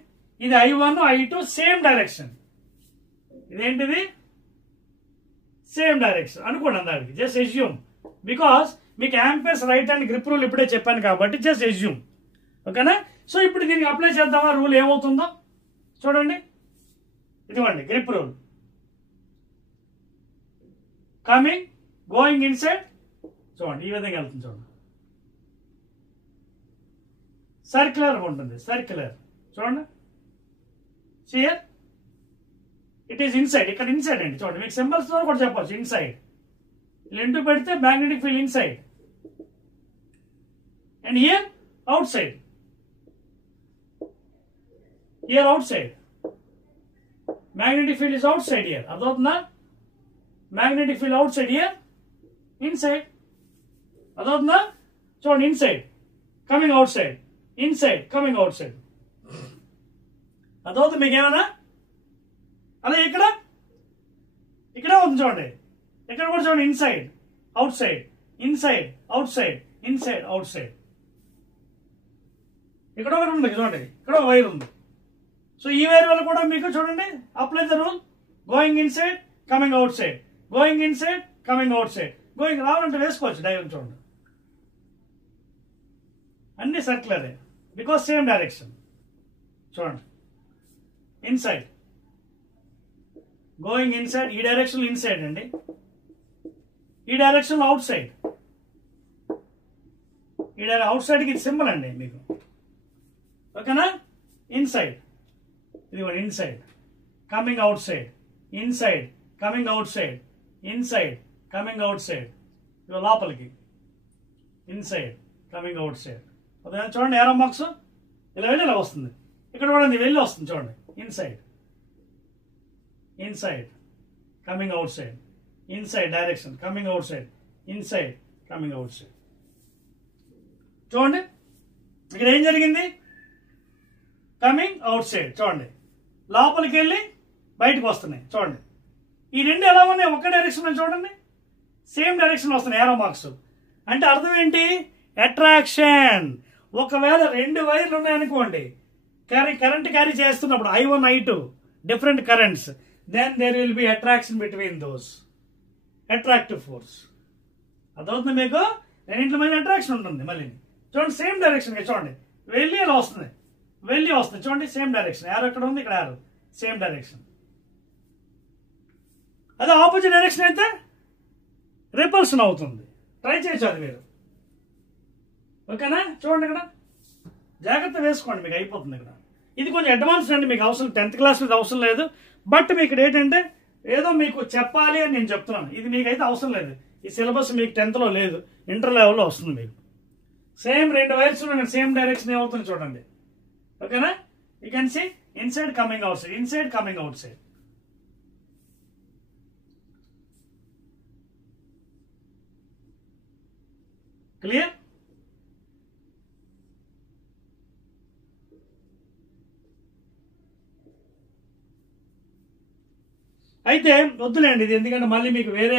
ఇది I1 I2 సేమ్ డైరెక్షన్. ఇదేంటిది? సేమ్ డైరెక్షన్ అనుకోండి. అందాక జస్ట్ ఎస్యూమ్, బికాస్ మీకు amperes right hand grip rule ఇప్పుడే చెప్పాను కాబట్టి జస్ట్ ఎస్యూమ్. ఓకేనా? సో ఇప్పుడు దీనికి అప్లై చేద్దామా? రూల్ ఏమవుతుందో చూడండి. ఇదిగోండి grip rule. Coming, going inside, చూడండి ఈ విధంగా వెళ్తుంది. చూడండి సర్క్యులర్ ఉంటుంది, సర్క్యులర్. చూడండి సియర్ ఇట్ ఈస్ ఇన్సైడ్. ఇక్కడ ఇన్సైడ్ అండి. చూడండి మీకు సింబల్స్ ద్వారా కూడా చెప్పచ్చు. ఇన్సైడ్ ఇంటూ పెడితే magnetic field inside, and here outside, here outside. Magnetic field is outside here. అదవుతుందా? Magnetic field outside, here inside. అదవుతుందా? చూడండి inside coming outside, inside coming outside. అదవుతుంది మీకు ఏమైనా? అలా ఇక్కడ ఇక్కడే ఉంది చూడండి. ఇక్కడ కూడా చూడండి inside out side, inside out side, inside out side. ఇక్కడ ఒకటి ఉంది చూడండి, ఇక్కడ ఒక వైర్ ఉంది. సో ఈ వైర్ వల్ల కూడా మీకు చూడండి apply the rule. Going inside, coming out side, going inside, coming out side. Going రావాలంటే వేసుకోవచ్చు డైరెక్ట్. చూడండి అన్ని సర్క్యులరే, బికాస్ సేమ్ డైరెక్షన్. చూడండి ఇన్సైడ్, గోయింగ్ ఇన్సైడ్, ఈ డైరెక్షన్ ఇన్సైడ్ అండి, ఈ డైరెక్షన్ అవుట్ సైడ్. ఈ అవుట్ సైడ్కి ఇది సింబల్ అండి మీకు, ఓకేనా? ఇన్సైడ్, ఇది inside coming outside, inside coming outside, inside coming out side. ఇది లోపలికి ఇన్సైడ్ కమింగ్ అవుట్ సైడ్. చూడండి ఏరో మార్క్స్ ఇలా వెళ్ళి ఇలా వస్తుంది. ఇక్కడ కూడా వెళ్ళి వస్తుంది చూడండి. Inside, inside coming outside, inside direction coming outside, inside coming outside. చూడండి ఇక్కడ ఏం జరిగింది? Coming outside. చూడండి లోపలికి వెళ్ళి బయటకు వస్తున్నాయి. చూడండి ఈ రెండు ఎలా ఉన్నాయి? ఒకే డైరెక్షన్ చూడండి, సేమ్ డైరెక్షన్ వస్తున్నాయి ఏరో మార్క్స్. అంటే అర్థం ఏంటి? అట్రాక్షన్. ఒకవేళ రెండు వైర్లు ఉన్నాయనుకోండి, కరెంట్ క్యారీ చేస్తున్నప్పుడు I1 I2 different currents, then there will be attraction between those, attractive force. అదవుతుంది మీకు. రెండింటి మధ్య అట్రాక్షన్ ఉంటుంది. మళ్ళీ చూడండి సేమ్ డైరెక్షన్ చూడండి, వెళ్ళి ఇలా వస్తుంది, వెళ్ళి వస్తుంది. చూడండి సేమ్ డైరెక్షన్. యారో ఇక్కడ ఉంది, ఇక్కడ యారో, సేమ్ డైరెక్షన్. అదే ఆపోజిట్ డైరెక్షన్ అయితే రిపల్షన్ అవుతుంది. ట్రై చేయొచ్చు అది మీరు, ఓకేనా? చూడండి ఇక్కడ జాగ్రత్త వేసుకోండి, మీకు అయిపోతుంది. ఇక్కడ ఇది కొంచెం అడ్వాన్స్ అండి, మీకు అవసరం 10th క్లాస్ మీద అవసరం లేదు. బట్ మీకు ఇక్కడ ఏంటంటే ఏదో మీకు చెప్పాలి అని నేను చెప్తున్నాను. ఇది మీకైతే అవసరం లేదు. ఈ సిలబస్ మీకు 10th లో లేదు, ఇంటర్ లెవెల్లో వస్తుంది మీకు. సేమ్ రెండు వైర్స్ సేమ్ డైరెక్షన్ ఏమవుతుంది చూడండి, ఓకేనా? You can see inside coming outside, inside coming outside. Clear? అయితే వద్దులేండి ఇది, ఎందుకంటే మళ్ళీ మీకు వేరే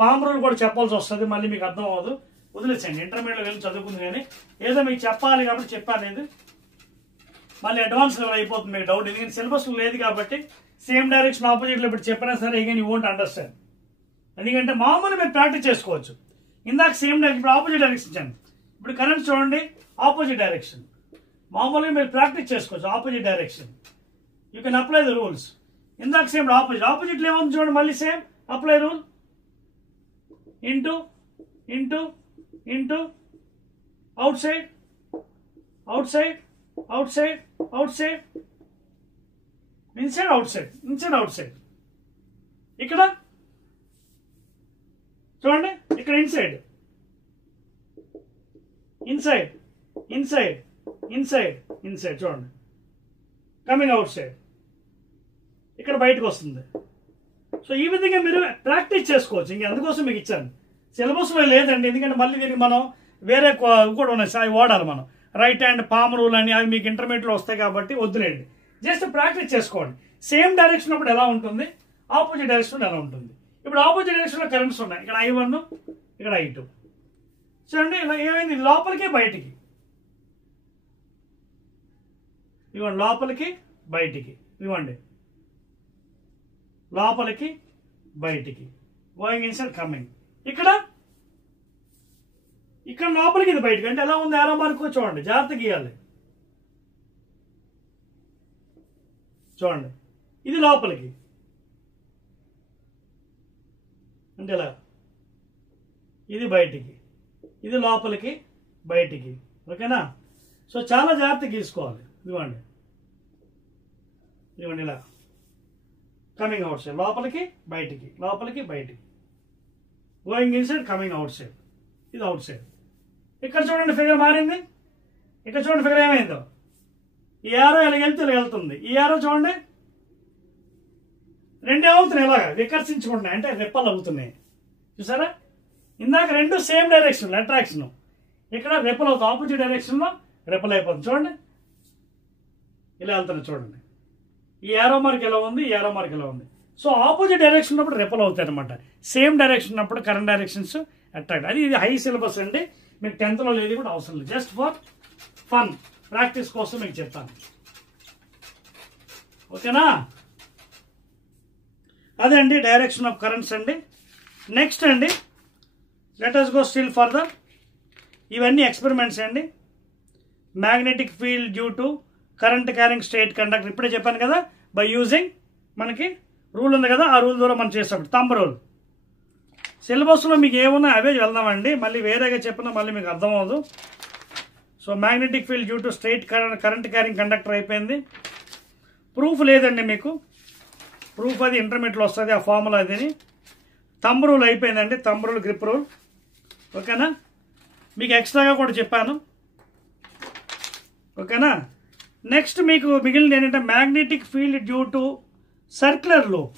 పామరులు కూడా చెప్పాల్సి వస్తుంది, మళ్ళీ మీకు అర్థం అవ్వదు. వదిలేసేయండి, ఇంటర్మీడియట్ వెళ్ళి చదువుకుంది. కానీ ఏదో మీకు చెప్పాలి కాబట్టి చెప్పాను. మళ్ళీ అడ్వాన్స్ లెవెల్ అయిపోతుంది మీకు డౌట్, ఎందుకంటే సిలబస్ లేదు కాబట్టి. సేమ్ డైరెక్షన్ ఆపోజిట్లో ఇప్పుడు చెప్పినా సరే again you won't understand. ఎందుకంటే మామూలు మీరు ప్రాక్టీస్ చేసుకోవచ్చు. ఇందాక సేమ్ డైరెక్షన్, ఇప్పుడు ఆపోజిట్ డైరెక్షన్ ఇచ్చాను. ఇప్పుడు కరెంట్ చూడండి ఆపోజిట్ డైరెక్షన్. మామూలుగా మీరు ప్రాక్టీస్ చేసుకోవచ్చు opposite direction. You can apply the rules. ఇందాక సేమ్ ఆపోజిట్లో ఏముంది చూడండి, మళ్ళీ same apply rule. Into into into out side, outside, outside, outside, inside out side, inside out side. ఇక్కడ చూడండి, ఇక్కడ inside, inside, inside, inside, inside. చూడండి coming out side, ఇక్కడ బయటకు వస్తుంది. సో ఈ విధంగా మీరు ప్రాక్టీస్ చేసుకోవచ్చు. ఇంక అందుకోసం మీకు ఇచ్చాను. సిలబస్లో లేదండి, ఎందుకంటే మళ్ళీ దీనికి మనం వేరే కూడా ఉన్నాయి, అవి వాడాలి మనం. రైట్ హ్యాండ్ పామ్ రూల్ అని అవి మీకు ఇంటర్మీడియట్లో వస్తాయి కాబట్టి వద్దులేండి. జస్ట్ ప్రాక్టీస్ చేసుకోండి. సేమ్ డైరెక్షన్ అప్పుడు ఎలా ఉంటుంది, ఆపోజిట్ డైరెక్షన్ ఎలా ఉంటుంది. ఇప్పుడు ఆపోజిట్ డైరెక్షన్లో కరెంట్స్ ఉన్నాయి. ఇక్కడ I1, ఇక్కడ I2. చూడండి ఇలా ఏమైంది, లోపలికి బయటికి, ఇవ్వండి లోపలికి బయటికి, ఇవ్వండి లోపలికి బయటికి, గోయింగ్ ఇన్సైడ్ కమింగ్. ఇక్కడ ఇక్కడ లోపలికి ఇది బయటికి. అంటే ఎలా ఉంది ఆరో మార్కు చూడండి, జాగ్రత్త గీయాలి. చూడండి ఇది లోపలికి, అంటే ఇలా, ఇది బయటికి, ఇది లోపలికి బయటికి. ఓకేనా? సో చాలా జాగ్రత్తగా గీసుకోవాలి. ఇదిగోండి ఇదిగోండి ఇలా కమింగ్ అవుట్ సైడ్, లోపలికి బయటికి, లోపలికి బయటికి, going in side, coming out side, ఇది అవుట్ సైడ్. ఇక్కడ చూడండి ఫిగర్ మారింది, ఇక్కడ చూడండి ఫిగర్ ఏమైందో, ఈ యారో ఇలా వెళ్తే ఇలా వెళ్తుంది, ఈ యారో చూడండి రెండు ఏమవుతున్నాయి ఇలాగా వికర్షించుకుంటున్నాయి, అంటే రెప్పలు అవుతున్నాయి. చూసారా? ఇందాక రెండు సేమ్ డైరెక్షన్ అట్రాక్షన్, ఇక్కడ రెప్పలు అవుతాయి, ఆపోజిట్ డైరెక్షన్లో రెప్పలు అయిపోతుంది. చూడండి ఇలా వెళ్తున్నాయి, చూడండి ఈ యారో మార్క్ ఎలా ఉంది, ఈ యారో మార్క్ ఎలా ఉంది. సో ఆపోజిట్ డైరెక్షన్ ఉన్నప్పుడు రెప్పలు అవుతాయి అనమాట, సేమ్ డైరెక్షన్ ఉన్నప్పుడు కరెంట్ డైరెక్షన్స్ అట్రాక్ట్. అది ఇది హై సిలబస్ అండి, మీకు 10th లో లేదు కూడా అవసరం లేదు, జస్ట్ ఫర్ ఫన్ ప్రాక్టీస్ కోసం మీకు చెప్తాను. ఓకేనా? అదే అండి డైరెక్షన్ ఆఫ్ కరెంట్స్ అండి. నెక్స్ట్ అండి let us go still further. ఇవన్నీ ఎక్స్పెరిమెంట్స్ అండి. Magnetic field due to current carrying state conductor, ఇప్పుడే చెప్పాను కదా, బై యూజింగ్ మనకి రూల్ ఉంది కదా, ఆ రూల్ ద్వారా మనం చేస్తాం థంబ్ రూల్. సిలబస్లో మీకు ఏమున్నాయి అవే వెళ్దామండి, మళ్ళీ వేరేగా చెప్పినా మళ్ళీ మీకు అర్థం అవ్వదు. So magnetic field due to straight current carrying conductor అయిపోయింది. ప్రూఫ్ లేదండి మీకు, ప్రూఫ్ అది ఇంటర్మీడియట్లో వస్తుంది, ఆ ఫార్ములా అదిని. థంబ్ రూల్ అయిపోయిందండి, థంబ్ రూల్, గ్రిప్ రూల్. ఓకేనా? మీకు ఎక్స్ట్రాగా కూడా చెప్పాను. ఓకేనా? నెక్స్ట్ మీకు మిగిలిన ఏంటంటే magnetic field due to circular loop,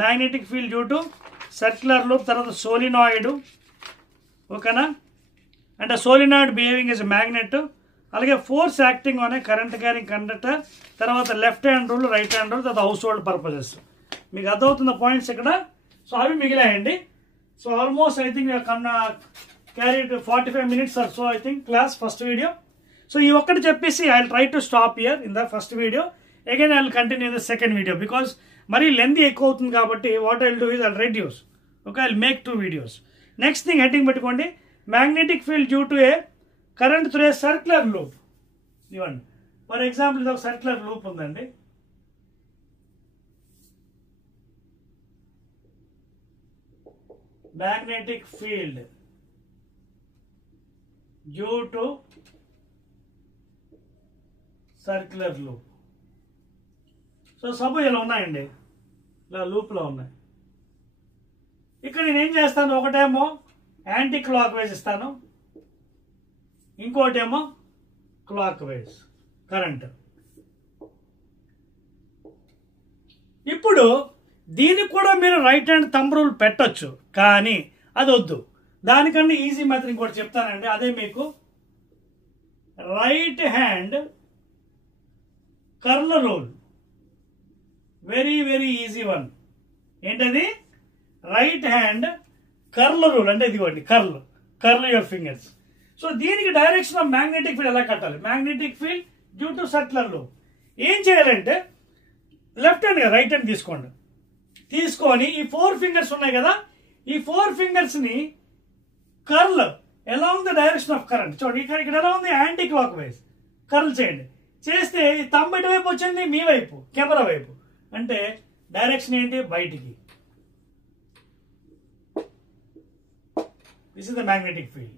magnetic field due to circular loop, తర్వాత సోలినాయిడ్. ఓకేనా? అంటే సోలినాయిడ్ బిహేవింగ్ ఎస్ మ్యాగ్నెట్, అలాగే ఫోర్స్ యాక్టింగ్ అనే కరెంట్ క్యారింగ్ కండక్టర్, తర్వాత left hand rule, right hand rule, తర్వాత హౌస్ హోల్డ్ పర్పసెస్. మీకు అర్థమవుతున్న points ఇక్కడ. సో అవి మిగిలాయండి. So almost I think carried 45 minutes or so I think class first video. సో ఈ ఒక్కటి చెప్పేసి I will try to stop here in the first video. Again I will continue in the second video because మరీ length ఎక్కువ అవుతుంది కాబట్టి what I will do is I will reduce. Okay, I will make 2 videos. Next thing heading పెట్టుకోండి, magnetic field due to a current through a circular loop. ఇవ్వండి for example ఇది ఒక circular loop ఉందండి. Magnetic field due to circular loop. So suppose ఇలా ఉన్నాయండి, ఇలా లూప్లో ఉన్నాయి. ఇక్కడ నేను ఏం చేస్తాను, ఒకటేమో యాంటీ క్లాక్ వైజ్ ఇస్తాను, ఇంకోటేమో క్లాక్ వైజ్ కరెంట్. ఇప్పుడు దీనికి కూడా మీరు రైట్ హ్యాండ్ థంబ్ రూల్ పెట్టొచ్చు, కానీ అది వద్దు. దానికన్నా ఈజీ మెథడ్ ఇంకోటి చెప్తానండి, అదే మీకు right hand curl rule. Very very easy one. ఏంటది? Right hand curl rule. అంటే ఇదిగోండి కర్ల్ యువర్ ఫింగర్స్. సో దీనికి డైరెక్షన్ ఆఫ్ మ్యాగ్నెటిక్ ఫీల్డ్ ఎలా కట్టాలి? Magnetic field due to circular loop. ఏం చేయాలంటే లెఫ్ట్ హ్యాండ్ కదా, రైట్ హ్యాండ్ తీసుకోండి. తీసుకొని ఈ 4 fingers ఉన్నాయి కదా, ఈ 4 fingers ని curl along the direction of current. చూడండి ఇక్కడ ఎలా ఉంది, యాంటీ క్లాక్ వైజ్ కర్ల్ చేయండి. చేస్తే ఈ థంబ్ ఎటువైపు వచ్చింది, మీ వైపు, కెమెరా వైపు. అంటే డైరెక్షన్ ఏంటి, బయటికి. This is the magnetic field.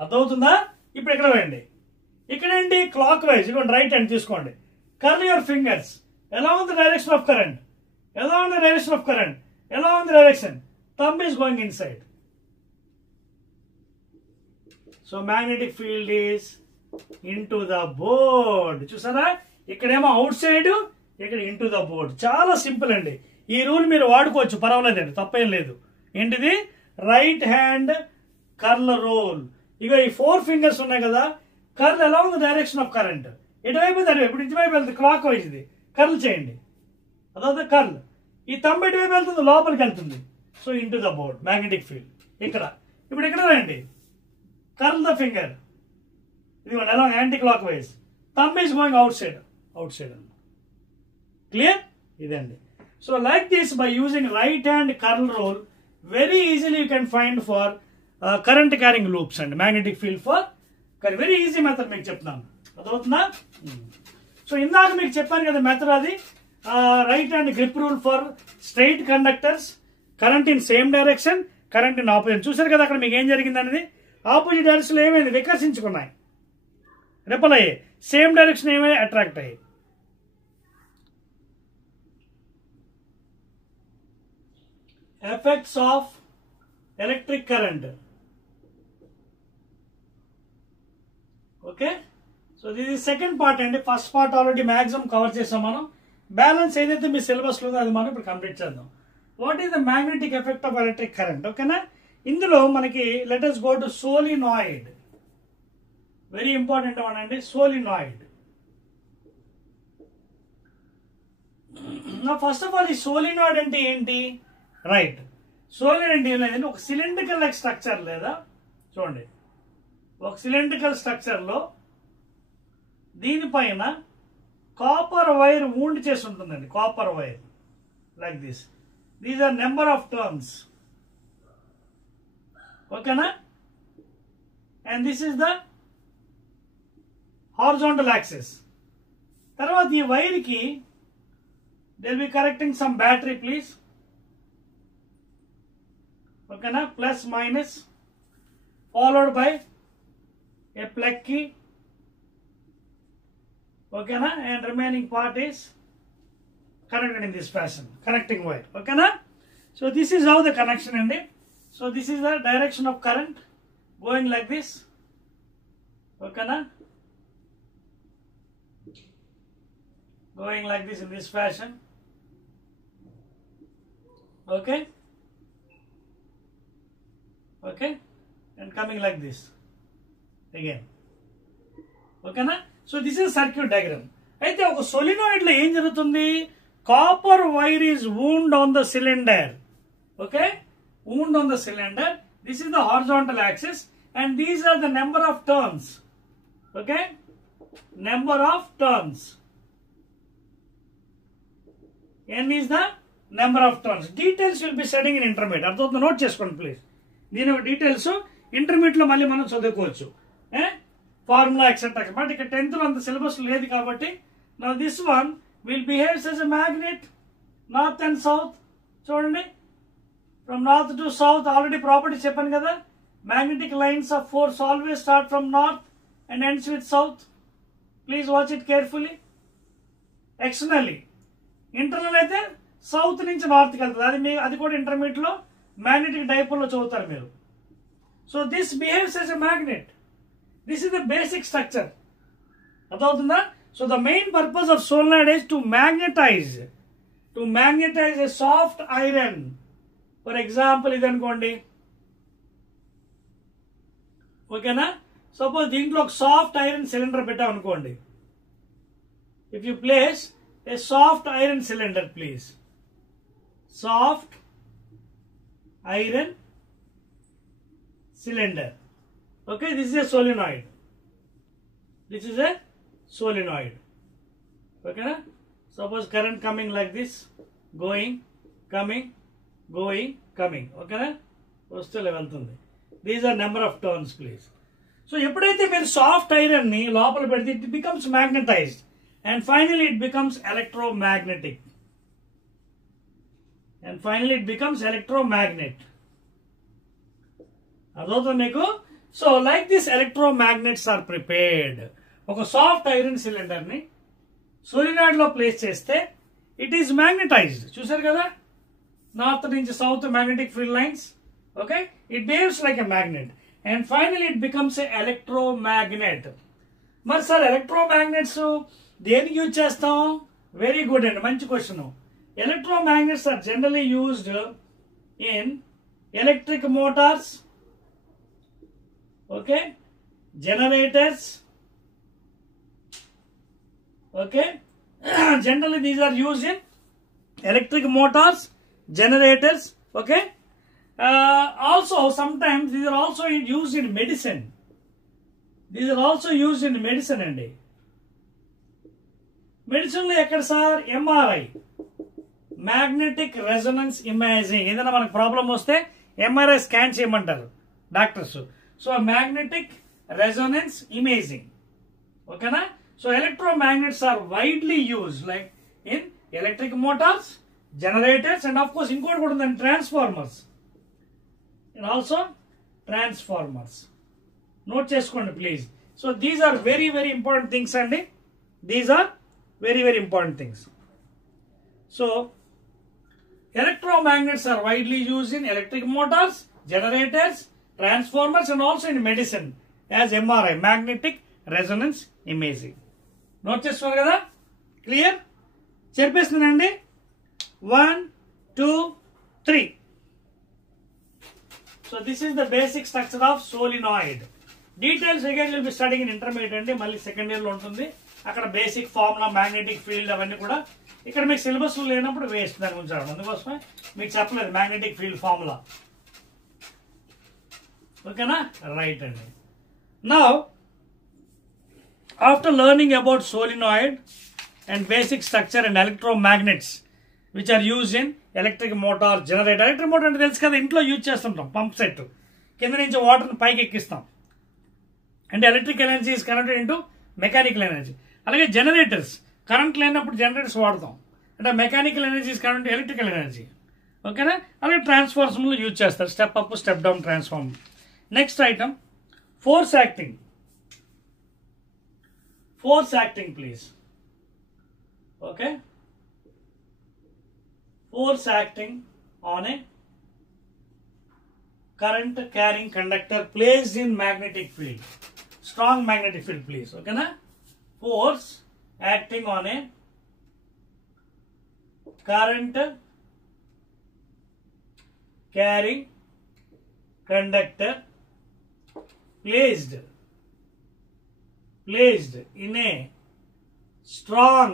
అర్థమవుతుందా? ఇప్పుడు ఇక్కడ వేయండి, ఇక్కడ ఏంటి, క్లాక్ వైజ్. ఇవ్వండి రైట్ హ్యాండ్ తీసుకోండి, curl your fingers along the direction of current, along the direction of current, along the direction. Thumb is going inside. So magnetic field is into the board. చూసారా? ఇక్కడేమో out side, ఇక్కడ into the board. చాలా simple అండి. ఈ rule మీరు వాడుకోవచ్చు, పర్వాలేదండి, తప్పేం లేదు. ఏంటిది? Right hand curl rule. ఇక ఈ 4 fingers ఉన్నాయి కదా, curl along the direction of current. ఎటువైపు అటువైపు, ఇప్పుడు ఇటువైపు వెళ్తుంది, క్లాక్ వైజ్ ఇది కర్ల్ చేయండి. అదొక కర్ల్. ఈ థంబ్ ఎటువైపు వెళ్తుంది, లోపలికి వెళ్తుంది. So into the board magnetic field. ఇక్కడ ఇప్పుడు ఇక్కడ రండి, కర్ల్ ద ఫింగర్. ఇది along anti clock wise. Thumb is going out side అన్నమాట. క్లియర్? ఇదండి. So like this by using right hand curl rule very easily you can find for current carrying loops and magnetic field for very easy method మీకు చెప్తున్నాను. అదవుతుందా? So ఇందాక మీకు చెప్పాను కదా method అది, right hand grip rule for straight conductors, current in same direction, current in opposite. చూసారు కదా అక్కడ మీకు ఏం జరిగింది అనేది, ఆపోజిట్ డైరెక్షన్లో ఏమైంది, వికర్షించుకున్నాయి, రిపల్ అయ్యాయి, సేమ్ డైరెక్షన్ ఏమైనా అట్రాక్ట్ అయ్యాయి. Effects of electric current. Okay, so this is second part అండి. First part already maximum cover చేసాం మనం. బ్యాలెన్స్ ఏదైతే మీ సిలబస్ లో ఉందో అది మనం ఇప్పుడు కంప్లీట్ చేద్దాం. What is the magnetic effect of electric current? ఓకేనా, ఇందులో మనకి let us go to solenoid. Very important one అండి, సోలినాయిడ్. ఫస్ట్ ఆఫ్ ఆల్ ఈ సోలినాయిడ్ అంటే ఏంటి? రైట్, సోలినాయిడ్ అంటే ఏం లేదండి, ఒక సిలిండ్రికల్ లైక్ స్ట్రక్చర్, లేదా చూడండి ఒక సిలిండ్రికల్ స్ట్రక్చర్ లో దీనిపైన కాపర్ వైర్ వూండ్ చేసి ఉంటుందండి, copper wire like this. These are number of turns. ఓకేనా, and this is the horizontal axis. తర్వాత ఈ వైర్ కి they will be correcting some battery please. ఓకేనా, plus minus followed by a plug key. Okay na, and remaining part is connected in this fashion, connecting wire. Okay na, so this is how the connection ended. So this is the direction of current going like this. Okay na, going like this in this fashion. Okay, okay, and coming like this again. ఓకేనా, so this is circuit diagram. అయితే ఒక solenoid లో ఏం జరుగుతుంది, copper wire is wound on the cylinder. Okay, wound on the cylinder. This is the horizontal axis and these are the number of turns. Okay, number of turns, n is the number of turns. Details will be studying in intermediate. అర్థం note చేసుకోండి please. దీని details intermediate లో మళ్ళీ మనం చదువుకోవచ్చు, formula etcetera. But ఇక్కడ 10th లో అంత సిలబస్ లేదు కాబట్టి now this one will behaves as a magnet north and south. చూడండి, from north to south already property చెప్పాను కదా. Magnetic lines of force always start from north and ends with south. Please watch it carefully. Externally, internal అయితే south నుంచి నార్త్కి వెళ్తుంది. అది కూడా intermediate లో మ్యాగ్నెటిక్ డైపోల్ లో చదువుతారు మీరు. So this behaves as a magnet. This is the basic structure. అర్థమవుతుందా? So the main purpose of solenoid is to magnetize a soft iron. For example, ఇది అనుకోండి. ఓకేనా, సపోజ్ దీంట్లో ఒక సాఫ్ట్ ఐరన్ సిలిండర్ పెట్టాం అనుకోండి. If you place a soft iron cylinder, please. Soft iron cylinder. Okay, this is a solenoid. This is a solenoid. Okay na? Suppose current coming like this, going, coming, going, coming. Okay na? Vastu leveltundi. These are number of turns, please. So ఎప్పుడైతే మీరు soft iron ని లోపల పెడితే it becomes magnetized and finally it becomes electromagnetic. And finally it becomes electromagnet. అర్థమవుతుందా మీకు? So like this electromagnets are prepared. ఒక soft iron cylinder ని solenoid లో ప్లేస్ చేస్తే ఇట్ ఈస్ మ్యాగ్నెటైజ్డ్. చూసారు కదా, నార్త్ నుంచి south magnetic field lines. Okay, it behaves like a magnet and finally it becomes a electromagnet. మరి sir electromagnets దేనికి use చేస్తాం? వెరీ గుడ్ అండి, మంచి question. Electromagnets are generally used in electric motors. Okay, generators. Okay, generally these are used in electric motors, generators. Okay, also sometimes these are also used in medicine. These are also used in medicine andi. Medicine lo ekkada sir? MRI, magnetic resonance imaging. ఏదైనా మనకు problem వస్తే MRI scan చేయమంటారు doctors. So magnetic Resonance imaging. ఓకేనా, So electromagnets are widely used like in electric motors, generators, and of course include కూడా ఉందండి transformers. And also transformers. Note చేసుకోండి please. So these are very very important things అండి. These are very very important things. So electromagnets are widely used in electric motors, generators, transformers, and also in medicine as MRI, magnetic resonance imaging. Note చేసుకోవాలి కదా? Clear? చెప్పేస్తున్నానండి. 1, 2, 3. So this is the basic structure of solenoid. Details again will be studying in intermediate అండి. మళ్ళీ second year లో ఉంటుంది. అక్కడ basic formula, magnetic field అవన్నీ కూడా ఇక్కడ మీకు సిలబస్ లేనప్పుడు వేస్ట్ దాని గురించి రావడం. అందుకోసమే మీకు చెప్పలేదు మ్యాగ్నెటిక్ ఫీల్డ్ ఫార్ములా. ఓకేనా? రైట్ అండి. Now after learning about solenoid and basic structure and electromagnets which are used in electric motor, generator. Electric motor అంటే తెలుసు కదా, ఇంట్లో యూజ్ చేస్తుంటాం. పంప్ సెట్ కింద నుంచి వాటర్ని పైకి ఎక్కిస్తాం. అంటే electric energy is connected into mechanical energy. అలాగే జనరేటర్స్, కరెంట్ లేనప్పుడు జనరేటర్స్ వాడతాం. అంటే mechanical energy is connected electrical energy. ఓకేనా? అలాగే ట్రాన్స్ఫార్మర్లు యూజ్ చేస్తారు. Step up, step down transformer. Next item force acting. Force acting please. Okay, force acting on a current carrying conductor placed in magnetic field, strong magnetic field please. Okay na? Force acting on a current carrying conductor placed in a strong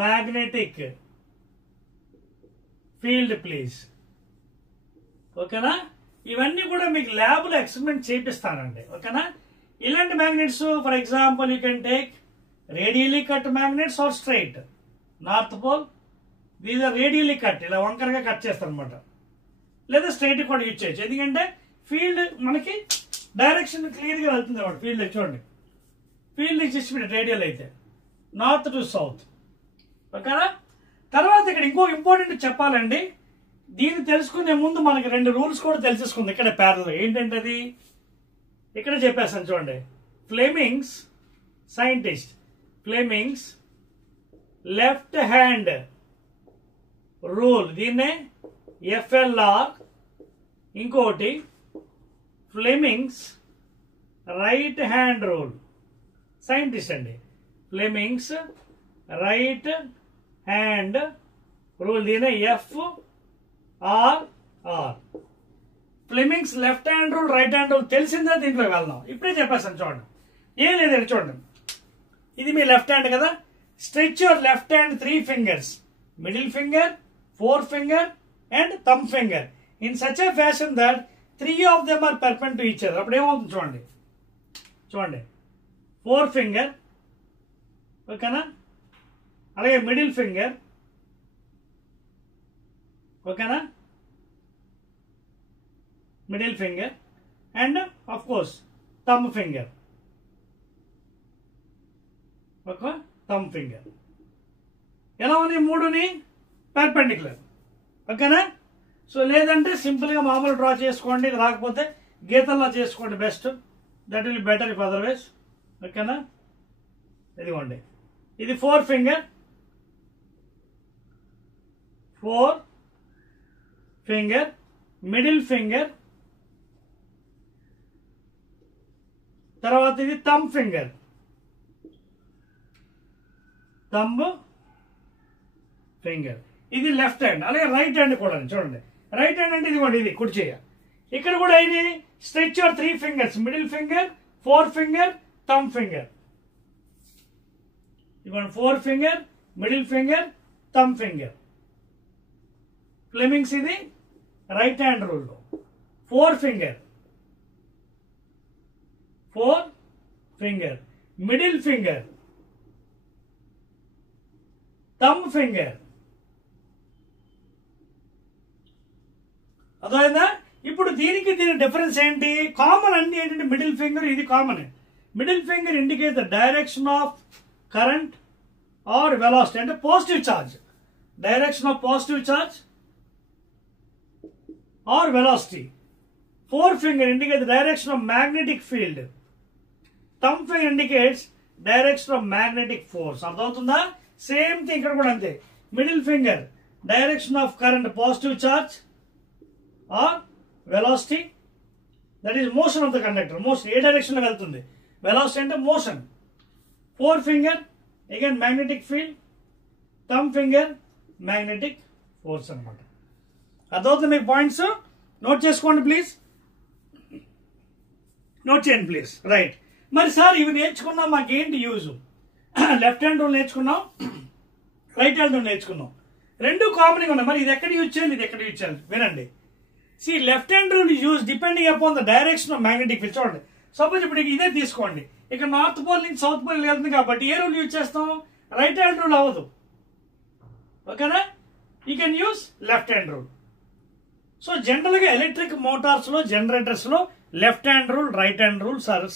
magnetic field please. ఓకేనా? ఇవన్నీ కూడా మీకు ల్యాబ్లో experiment చేపిస్తానండి. ఓకేనా? ఇలాంటి magnets for example you can take radially cut magnets or straight. North pole these are radially cut, ఇలా వంకరగా కట్ చేస్తారు అనమాట. లేదా స్ట్రైట్ కూడా యూజ్ చేయొచ్చు. ఎందుకంటే ఫీల్డ్ మనకి డైరెక్షన్ క్లియర్గా వెళ్తుంది అన్నమాట. ఫీల్డ్ చూడండి, ఫీల్డ్ డిస్ట్రిబ్యూటెడ్ రేడియల్ అయితే నార్త్ టు సౌత్. ఓకేనా? తర్వాత ఇక్కడ ఇంకో ఇంపార్టెంట్ చెప్పాలండి. దీన్ని తెలుసుకునే ముందు మనకి 2 రూల్స్ కూడా తెలిసేసుకుంది ఇక్కడ ప్యారల్. ఏంటంటే అది ఇక్కడ చెప్పేస్తాను చూడండి. Fleming's scientist, Fleming's left hand rule, దీన్నే FLR. ఇంకోటి Fleming's right hand rule. Scientist అండి. ఫ్లెమింగ్స్ రైట్ హ్యాండ్ రూల్, దీనే FRR. Fleming's left hand rule, right hand rule తెలిసిందా? దీంట్లో వెళ్దాం. ఇప్పుడే చెప్పేస్తాను చూడండి. ఏం లేదండి చూడండి. ఇది మీ లెఫ్ట్ హ్యాండ్ కదా. Stretch your left hand 3 fingers, middle finger, 4 finger and thumb finger in such a fashion that 3 of them are perpendicular to each other. అప్పుడు ఏమవుతుంది చూడండి. చూడండి 4 finger. ఓకేనా? అలాగే మిడిల్ ఫింగర్. ఓకేనా? Middle finger and of course thumb finger. Okay, thumb finger. ఎలా ఉన్నాయి? 3ని perpendicular. ఓకేనా? సో లేదంటే సింపుల్గా మామూలు డ్రా చేసుకోండి. రాకపోతే గీతల్లో చేసుకోండి best. That will better if otherwise. ఓకేనా? ఇదిగోండి, ఇది 4 finger, 4 finger, మిడిల్ ఫింగర్. తర్వాత ఇది థంబ్ ఫింగర్, థంబ్ ఫింగర్. ఇది లెఫ్ట్ హ్యాండ్. అలాగే రైట్ హ్యాండ్ కూడా చూడండి. రైట్ హ్యాండ్ అంటే ఇదిగోండి, ఇది కుడి చేయ. ఇక్కడ కూడా ఇది stretch your 3 fingers, middle finger, 4 finger, thumb finger. ఇదిగోండి 4 finger, middle finger, thumb finger. Fleming's ఇది right hand rule. 4 finger, 4 finger, middle finger, thumb finger. అర్థమైందా? ఇప్పుడు దీనికి దీని డిఫరెన్స్ ఏంటి? కామన్ అన్ని ఏంటంటే మిడిల్ ఫింగర్ ఇది common, middle finger indicates the direction of current or velocity, అంటే positive charge, direction of positive charge or velocity. Four finger indicates the direction of magnetic field. Thumb finger indicates direction of magnetic force. అర్థమవుతుందా? Same thing ఇక్కడ కూడా అంతే. Middle finger direction of current positive charge or velocity, that is motion of the conductor. Motion ఏ direction లో వెళ్తుంది, velocity అంటే motion. Four finger again magnetic field, thumb finger magnetic force అనమాట. అదవుతుంది మీకు పాయింట్స్ నోట్ చేసుకోండి ప్లీజ్, నోట్ చేయండి please. Right, మరి సార్ ఇవి నేర్చుకున్నాం మాకేంటి యూజ్? లెఫ్ట్ హ్యాండ్ రూల్ నేర్చుకున్నాం, రైట్ హ్యాండ్ రూల్ నేర్చుకున్నాం, రెండు కామన్గా ఉన్నాయి. మరి ఇది ఎక్కడ యూజ్ చేయాలి, ఇది ఎక్కడ యూజ్ చేయాలి? వినండి. See, left hand rule is used depending upon the direction of magnetic field. చూడండి, సపోజ్ ఇప్పుడు ఇదే తీసుకోండి, ఇక్కడ నార్త్ పోల్ నుంచి సౌత్ పోల్ వెళ్తుంది కాబట్టి ఏ రూల్ యూజ్ చేస్తాం? రైట్ హ్యాండ్ రూల్ అవ్వదు. ఓకేనా? You can use left hand rule. So general గా ఎలక్ట్రిక్ మోటార్స్ లో, జనరేటర్స్ లో left hand rule, right hand rules are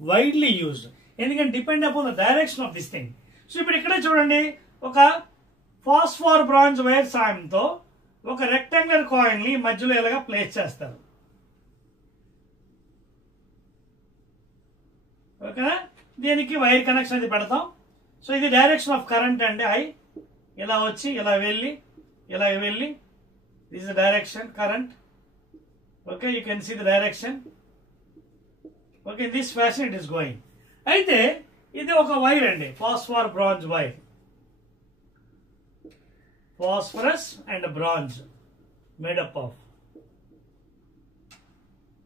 widely used. ఎందుకంటే depend upon the direction of this thing. సో ఇప్పుడు ఇక్కడే చూడండి, ఒక ఫాస్ఫోర్ బ్రాంజ్ వైర్ సాయంతో ఒక రెక్టాంగులర్ కాయిన్ ని మధ్యలో ఇలాగా ప్లేస్ చేస్తారు. ఓకేనా? దీనికి వైర్ కనెక్షన్ అది పెడతాం. సో ఇది డైరెక్షన్ ఆఫ్ కరెంట్ అండి. ఐ ఇలా వచ్చి ఇలా వెళ్ళి ఇలా వెళ్ళి, this is direction current. Okay, you can see the direction. Okay, in this fashion it is going. అయితే ఇది ఒక వైర్ అండి, phosphor bronze wire. Phosphorus and bronze made up of,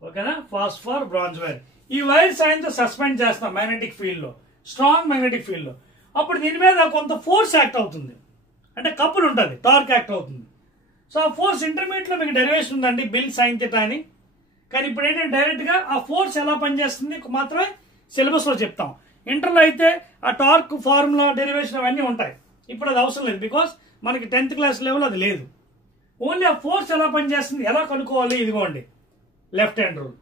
ఓకేనా, ఫాస్ఫోర్ బ్రాంజ్ వైర్. ఈ వైర్ సాయంతో suspend చేస్తాం magnetic field లో, strong magnetic field లో. అప్పుడు దీని మీద కొంత ఫోర్స్ యాక్ట్ అవుతుంది, అంటే కపుల్ ఉంటుంది, టార్క్ యాక్ట్ అవుతుంది. సో ఆ ఫోర్స్ ఇంటర్మీడియట్ లో మీకు డెరివేషన్ ఉందండి, బిల్ సైన్ థీటా అని. కానీ ఇప్పుడు ఏంటంటే డైరెక్ట్ గా ఆ ఫోర్స్ ఎలా పనిచేస్తుంది మాత్రమే సిలబస్ లో చెప్తాం. ఇంటర్లో అయితే ఆ టార్క్ ఫార్ములా డెరివేషన్ అవన్నీ ఉంటాయి. ఇప్పుడు అది అవసరం లేదు, బికాస్ మనకి 10th క్లాస్ లెవెల్ అది లేదు. ఓన్లీ ఆ ఫోర్స్ ఎలా పనిచేస్తుంది, ఎలా కనుక్కోవాలి. ఇదిగోండి లెఫ్ట్ హ్యాండ్ రూల్,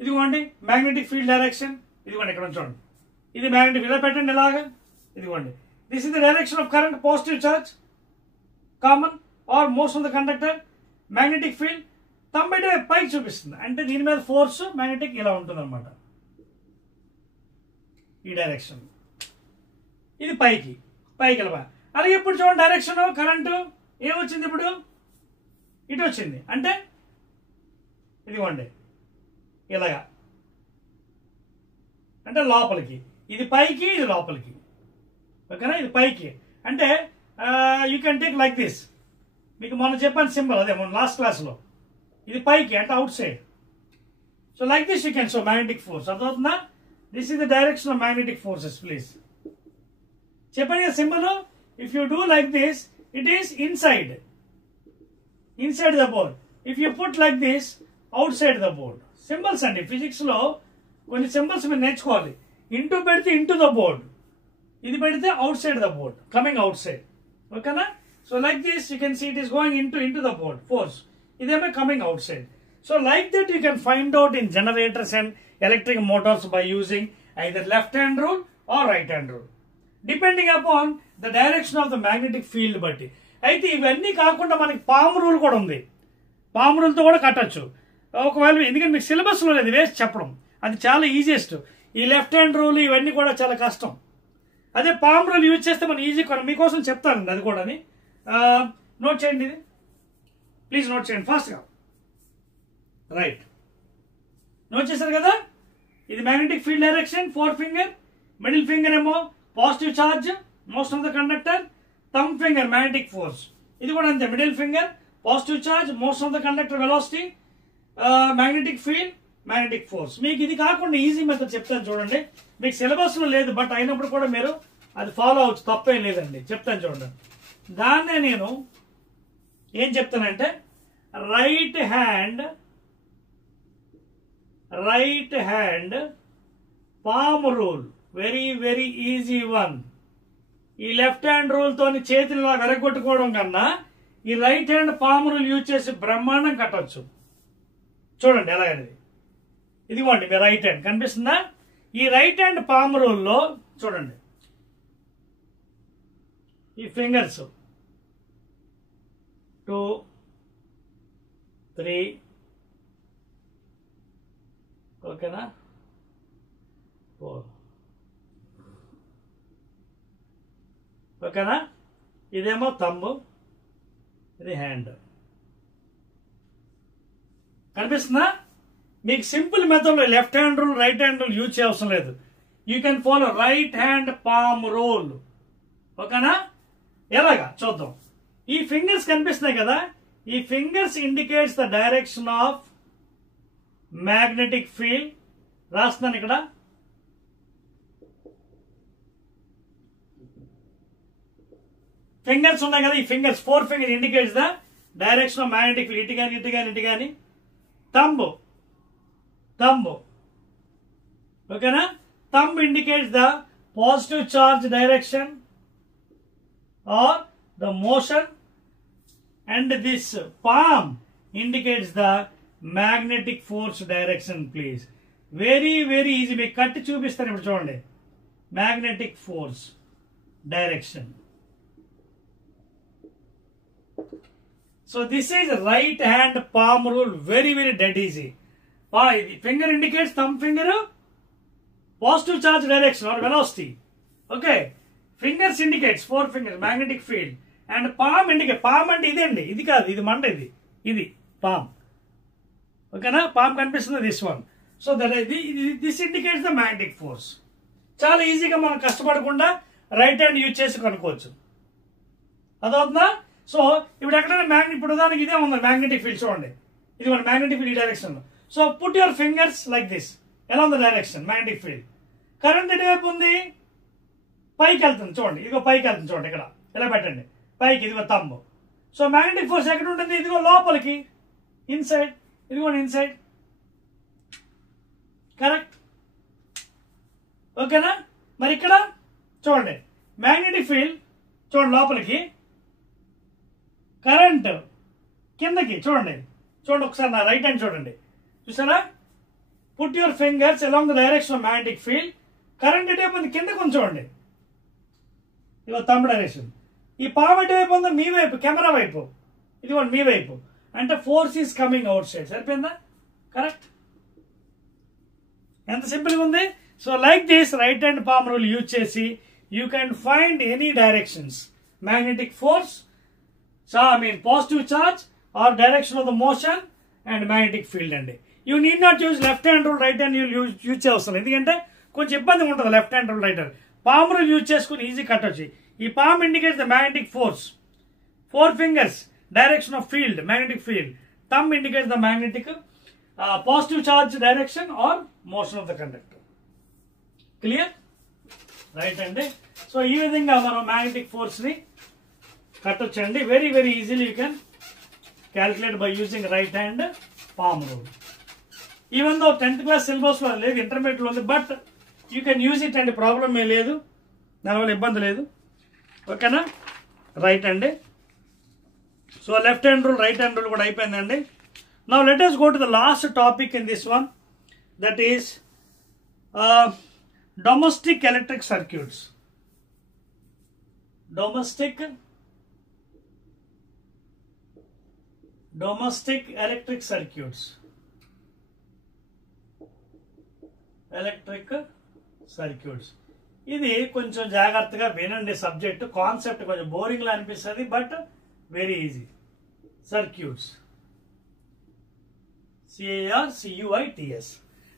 ఇదిగోండి మ్యాగ్నెటిక్ ఫీల్డ్ డైరెక్షన్, ఇదిగోండి ఇక్కడ చూడండి, ఇది మ్యాగ్నెటిక్ ఇలా పెట్టండి ఇలాగా, ఇదిగోండి this is the direction of current, positive charge common are most of the conductor, magnetic field. Thumb అయితే పైకి చూపిస్తుంది, అంటే దీని మీద ఫోర్స్ మ్యాగ్నెటిక్ ఇలా ఉంటుంది అనమాట, ఈ డైరెక్షన్. ఇది పైకి పైకి వెళ్ళా. అలాగే ఇప్పుడు చూడండి డైరెక్షన్ కరెంటు ఏమొచ్చింది, ఇప్పుడు ఇటు వచ్చింది, అంటే ఇదిగోండి ఇలాగా, అంటే లోపలికి. ఇది పైకి, ఇది లోపలికి. ఓకేనా? ఇది పైకి అంటే you can take like this. మీకు మొన్న చెప్పాను సింబల్, అదే మొన్న లాస్ట్ క్లాస్లో. ఇది పైకి అంటే outside. So like this you can show magnetic force. అర్థమవుతుందా? This is the direction of magnetic forces. Please చెప్పండి symbol. If you do like this, it is inside the board. If you put like this, outside the board. Symbols అండి, physics లో కొన్ని symbols మీరు నేర్చుకోవాలి. Into పెడితే into the board, ఇది పెడితే outside the board, coming outside. ఓకేనా? So like this you can see it is going into the board force, ఇదేమో coming outside. So like that you can find out in generators and electric motors by using either left hand rule or right hand rule, depending upon the direction of the magnetic field బట్టి. అయితే ఇవన్నీ కాకుండా మనకి palm rule కూడా ఉంది, palm రూల్తో కూడా కట్టచ్చు ఒకవేళ. ఎందుకంటే మీకు సిలబస్లో లేదు, వేస్ట్ చెప్పడం, అది చాలా ఈజియెస్ట్. ఈ లెఫ్ట్ హ్యాండ్ రూల్ ఇవన్నీ కూడా చాలా కష్టం. అదే పామ్ రూల్ యూజ్ చేస్తే మనం ఈజీ కూడా. మీకోసం చెప్తానండి అది కూడా. నోట్ చేయండి, ఇది ప్లీజ్ నోట్ చేయండి ఫాస్ట్గా. రైట్, నోట్ చేశారు కదా? ఇది magnetic field direction, four finger, middle finger ఏమో positive charge most of the conductor, thumb finger magnetic force. ఇది కూడా అంతే, middle finger positive charge most of the conductor velocity, magnetic field magnetic force. మీకు ఇది కాకుండా ఈజీ మెథడ్ చెప్తాను చూడండి. మీకు సిలబస్ లో లేదు, బట్ అయినప్పుడు కూడా మీరు అది ఫాలో అవచ్చు, తప్పేం లేదండి. చెప్తాను చూడండి. దాన్నే నేను ఏం చెప్తానంటే right hand palm rule, very very easy one. ఈ లెఫ్ట్ హ్యాండ్ రూల్ తోని చేతులు వెరగొట్టుకోవడం కన్నా ఈ right hand palm rule use చేసి బ్రహ్మాండం కట్టవచ్చు. చూడండి ఎలాగనేది. ఇదిగోండి మీ రైట్ హ్యాండ్ కనిపిస్తుందా? ఈ రైట్ హ్యాండ్ పామ్ రూల్లో చూడండి, ఈ ఫింగర్స్ 2, 3, ఓకేనా, 4, ఓకేనా. ఇదేమో థంబ్, ఇది హ్యాండ్. కనిపిస్తుందా? మీకు సింపుల్ మెథడ్లో left hand rule right hand rule use చేయవసరం లేదు. You can follow right hand palm rule. ఓకేనా? ఎలాగా చూద్దాం. ఈ ఫింగర్స్ కనిపిస్తున్నాయి కదా, ఈ fingers indicates the direction of magnetic field. రాస్తున్నాను ఇక్కడ. ఫింగర్స్ ఉన్నాయి కదా, ఈ fingers 4 finger indicates the direction of magnetic field. ఇటు కానీ ఇటు కానీ ఇటు కానీ. థంబ్, ఓకేనా. Thumb indicates the positive charge direction or the motion, and this palm indicates the magnetic force direction. Please, very easy. మీకు కట్టి చూపిస్తాను ఇప్పుడు చూడండి. magnetic force direction. So this is right hand palm rule. Very dead easy. Finger indicates, thumb finger positive charge direction or velocity. Okay, fingers indicates 4 fingers magnetic field, and palm indicate, palm అంటే ఇదండి, ఇది కాదు, ఇది మంట, ఇది palm. ఓకేనా? palm కనిపిస్తుంది, this one. So that this indicates the magnetic force. చాలా ఈజీగా మనం కష్టపడకుండా రైట్ హ్యాండ్ యూజ్ చేసి కనుక్కోవచ్చు. అదవుతుందా? సో ఇప్పుడు ఎక్కడైనా మ్యాగ్నెట్, ఇప్పుడు ఉదాహరణకి ఇదే ఉంది మ్యాగ్నెటిక్ ఫీల్డ్, చూడండి, ఇది మన మ్యాగ్నెటిక్ ఫీల్డ్ ఈ direction. So put your fingers like this. ఎలా ఉంది డైరెక్షన్ మ్యాగ్నెటిక్ ఫీల్డ్? కరెంట్ ఎటువైపు ఉంది? పైకి వెళ్తుంది చూడండి, ఇదిగో పైకి వెళ్తుంది చూడండి, ఇక్కడ ఇలా పెట్టండి పైకి, ఇదిగో థంబ్. సో మ్యాగ్నెటిక్ ఫోర్స్ ఎక్కడ ఉంటుంది? ఇదిగో లోపలికి, ఇన్సైడ్, ఇదిగోండి ఇన్సైడ్. కరెక్ట్, ఓకేనా? మరి ఇక్కడ చూడండి మ్యాగ్నెటిక్ ఫీల్డ్, చూడండి లోపలికి, కరెంట్ కిందకి, చూడండి ఒకసారి నా రైట్ హ్యాండ్ చూడండి, చూసారా? Put your fingers along the direction of magnetic field. Current ఎటువైపు ఉంది? కింద కొంచెం చూడండి, ఇదిగో థంబ్ డైరెక్షన్. ఈ పామ్ ఎటువైపు ఉందో? మీ వైపు, కెమెరా వైపు, ఇదిగోండి మీ వైపు. అంటే force is coming outside. సరిపోయిందా? కరెక్ట్. ఎంత సింపుల్గా ఉంది. So like this right hand palm rule use చేసి you can find any directions, magnetic force, positive charge or direction of the motion and magnetic field అండి. You need not use left hand rule right hand use చేస్తాను, ఎందుకంటే కొంచెం ఇబ్బంది ఉంటుంది left hand rule right hand. Palm rule use చేసుకుని easy కట్టొచ్చు. ఈ palm indicates the magnetic force, 4 fingers direction of field, magnetic field. Thumb indicates the magnetic positive charge direction or motion of the conductor. Clear? Right అండి. So ఈ విధంగా మనం magnetic force ని కట్టొచ్చండి. Very easily you can calculate by using right hand palm rule. Even though 10th class syllabus లో లేదు, intermediate లో ఉంది, but you can use it అండి, ప్రాబ్లం ఏ లేదు, దానివల్ల ఇబ్బంది లేదు. ఓకేనా? రైట్ అండి. So left hand rule right hand rule కూడా అయిపోయిందండి. Now let us go to the last topic in this one, that is domestic electric circuits. Domestic electric circuits. Electric circuits. ఇది కొంచెం జాగ్రత్తగా వినండి. సబ్జెక్ట్ కాన్సెప్ట్ కొంచెం boring లా అనిపిస్తుంది, but very easy. Circuits, CARCUITS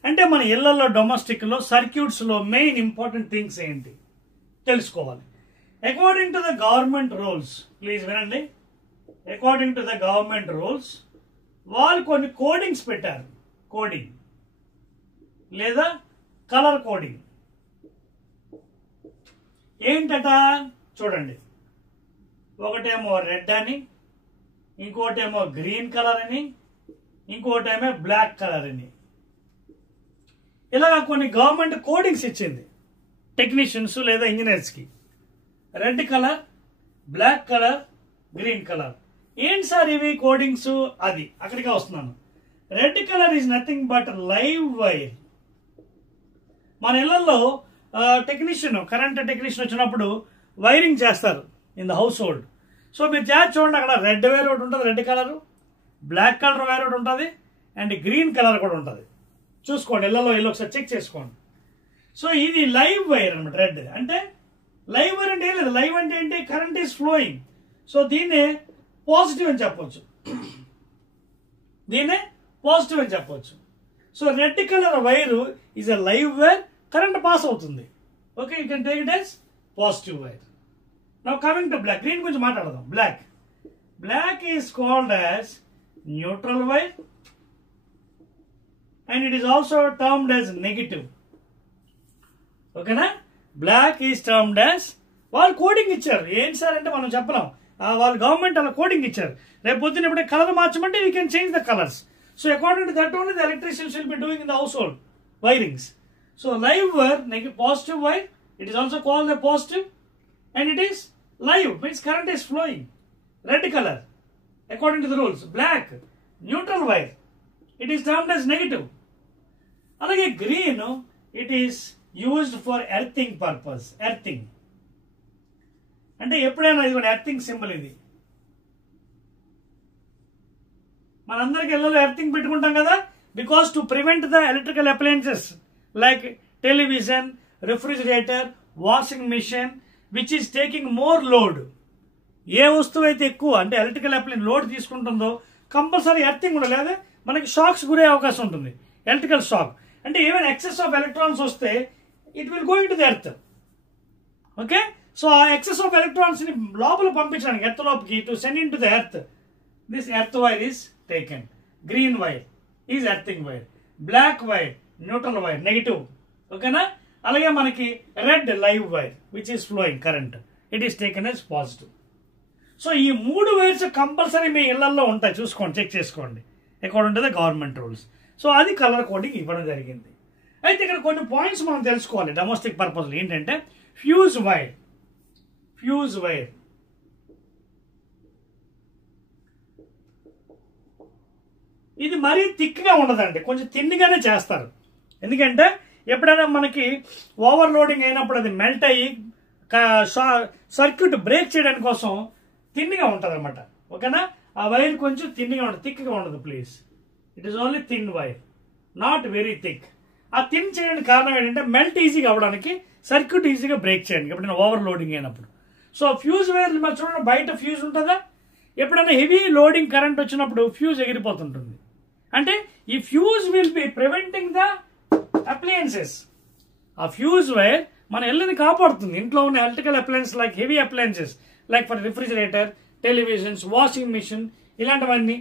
అంటే మన ఇళ్లలో డొమెస్టిక్ లో సర్క్యూట్స్ లో మెయిన్ ఇంపార్టెంట్ థింగ్స్ ఏంటి తెలుసుకోవాలి. According to the government rules, please వినండి, according to the government rules వాళ్ళు కొన్ని కోడింగ్స్ పెట్టారు. కోడింగ్ లేదా కలర్ కోడింగ్ ఏంటట చూడండి. ఒకటేమో రెడ్ అని, ఇంకోటేమో గ్రీన్ కలర్ అని, ఇంకోటేమో బ్లాక్ కలర్ అని. ఇలాగా కొన్ని గవర్నమెంట్ కోడింగ్స్ ఇచ్చింది టెక్నీషియన్స్ లేదా ఇంజనీర్స్కి. Red colour, black colour, green colour. ఏంటి సార్ ఇవి కోడింగ్స్? అది అక్కడికే వస్తున్నాను. Red colour is nothing but live wire. మన ఇళ్లలో టెక్నీషియన్ కరెంట్ టెక్నీషియన్ వచ్చినప్పుడు వైరింగ్ చేస్తారు in the household. So మీరు చూడండి, అక్కడ రెడ్ వైర్ ఒకటి ఉంటుంది, red colour, black colour wire ఒకటి ఉంటుంది, అండ్ గ్రీన్ కలర్ కూడా ఉంటుంది. చూసుకోండి ఇళ్లలో ఒకసారి చెక్ చేసుకోండి. సో ఇది లైవ్ వైర్ అనమాట. రెడ్ అంటే లైవ్ వైర్ అంటే ఏం లేదు. లైవ్ అంటే ఏంటి? Current is flowing. సో దీన్నే పాజిటివ్ అని చెప్పొచ్చు, దీన్నే పాజిటివ్ అని చెప్పొచ్చు. So red colour wire is a live wire, current pass అవుతుంది. Okay, you can take it as positive wire. Now coming to black. Green గురించి మాట్లాడదాం. Black is called as neutral wire and it is also termed as negative. ఓకేనా? Black is termed as, వాళ్ళు coding ఇచ్చారు. ఏంటి sir అంటే మనం చెప్పలేం, వాళ్ళు గవర్నమెంట్ అలా కోడింగ్ ఇచ్చారు. రేపు పొద్దున్న ఎప్పుడైనా కలర్ మార్చమంటే we can change the colours. So according to that only the electricians will be doing in the household wirings. So live wire, positive wire, it is also called the positive, and it is live, means current is flowing. Red color according to the rules. Black, neutral wire, it is termed as negative. Alage green, it is used for earthing purpose. Earthing అంటే ఎప్పుడైనా ఇది earthing symbol. ఇది మనందరికి ఇళ్ళలో earthing పెట్టుకుంటాం కదా, because to prevent the electrical appliances like television, refrigerator, washing machine which is taking more load. ఏ వస్తువు అయితే ఎక్కువ అంటే ఎలక్ట్రికల్ అప్లయన్స్ లోడ్ తీసుకుంటుందో కంపల్సరీ ఎర్తింగ్ ఉండాలి, లేదా మనకి షాక్స్ గురే అవకాశం ఉంటుంది. ఎలక్ట్రికల్ షాక్ అంటే ఈవెన్ ఎక్సెస్ ఆఫ్ ఎలక్ట్రాన్స్ వస్తే it will go into the earth. Okay, so ఆ ఎక్సెస్ ఆఫ్ ఎలక్ట్రాన్స్ ని లోపల పంపించడానికి ఎర్త్ లోపలికి, to send into the earth, this earth wire is taken. Green wire is earthing wire, black wire neutral wire negative. ఓకేనా? అలాగే మనకి red live wire which is flowing current, it is taken as positive. So ఈ 3 wires compulsory మీ ఇళ్లలో ఉంటాయి, చూసుకోండి, check చేసుకోండి according to the government rules. So అది colour coding ఇవ్వడం జరిగింది. అయితే ఇక్కడ కొన్ని పాయింట్స్ మనం తెలుసుకోవాలి డొమెస్టిక్ పర్పస్. ఏంటంటే ఫ్యూజ్ వైర్, ఇది మరీ థిక్గా ఉండదండి, కొంచెం తిన్నిగానే చేస్తారు. ఎందుకంటే ఎప్పుడైనా మనకి ఓవర్లోడింగ్ అయినప్పుడు అది మెల్ట్ అయ్యి సర్క్యూట్ బ్రేక్ చేయడానికి కోసం తిన్నిగా ఉంటుంది అనమాట. ఓకేనా? ఆ వైర్ కొంచెం తిన్నిగా ఉంటుంది, థిక్గా ఉండదు. Please, it is only thin wire, not very thick. ఆ థిన్ చేయడానికి కారణం ఏంటంటే మెల్ట్ ఈజీగా అవ్వడానికి, సర్క్యూట్ ఈజీగా బ్రేక్ చేయడానికి ఎప్పుడైనా ఓవర్లోడింగ్ అయినప్పుడు. సో ఫ్యూజ్ వైర్ మరి చూడండి, బయట ఫ్యూజ్ ఉంటుందా? ఎప్పుడైనా హెవీ లోడింగ్ కరెంట్ వచ్చినప్పుడు ఫ్యూజ్ ఎగిరిపోతుంటుంది. అంటే ఈ fuse will be preventing the appliances. ఆ ఫ్యూజ్ వైర్ మన ఇళ్ళని కాపాడుతుంది. ఇంట్లో ఉన్న electrical appliance like heavy appliances like for refrigerator, televisions, washing machine, ఇలాంటివన్నీ,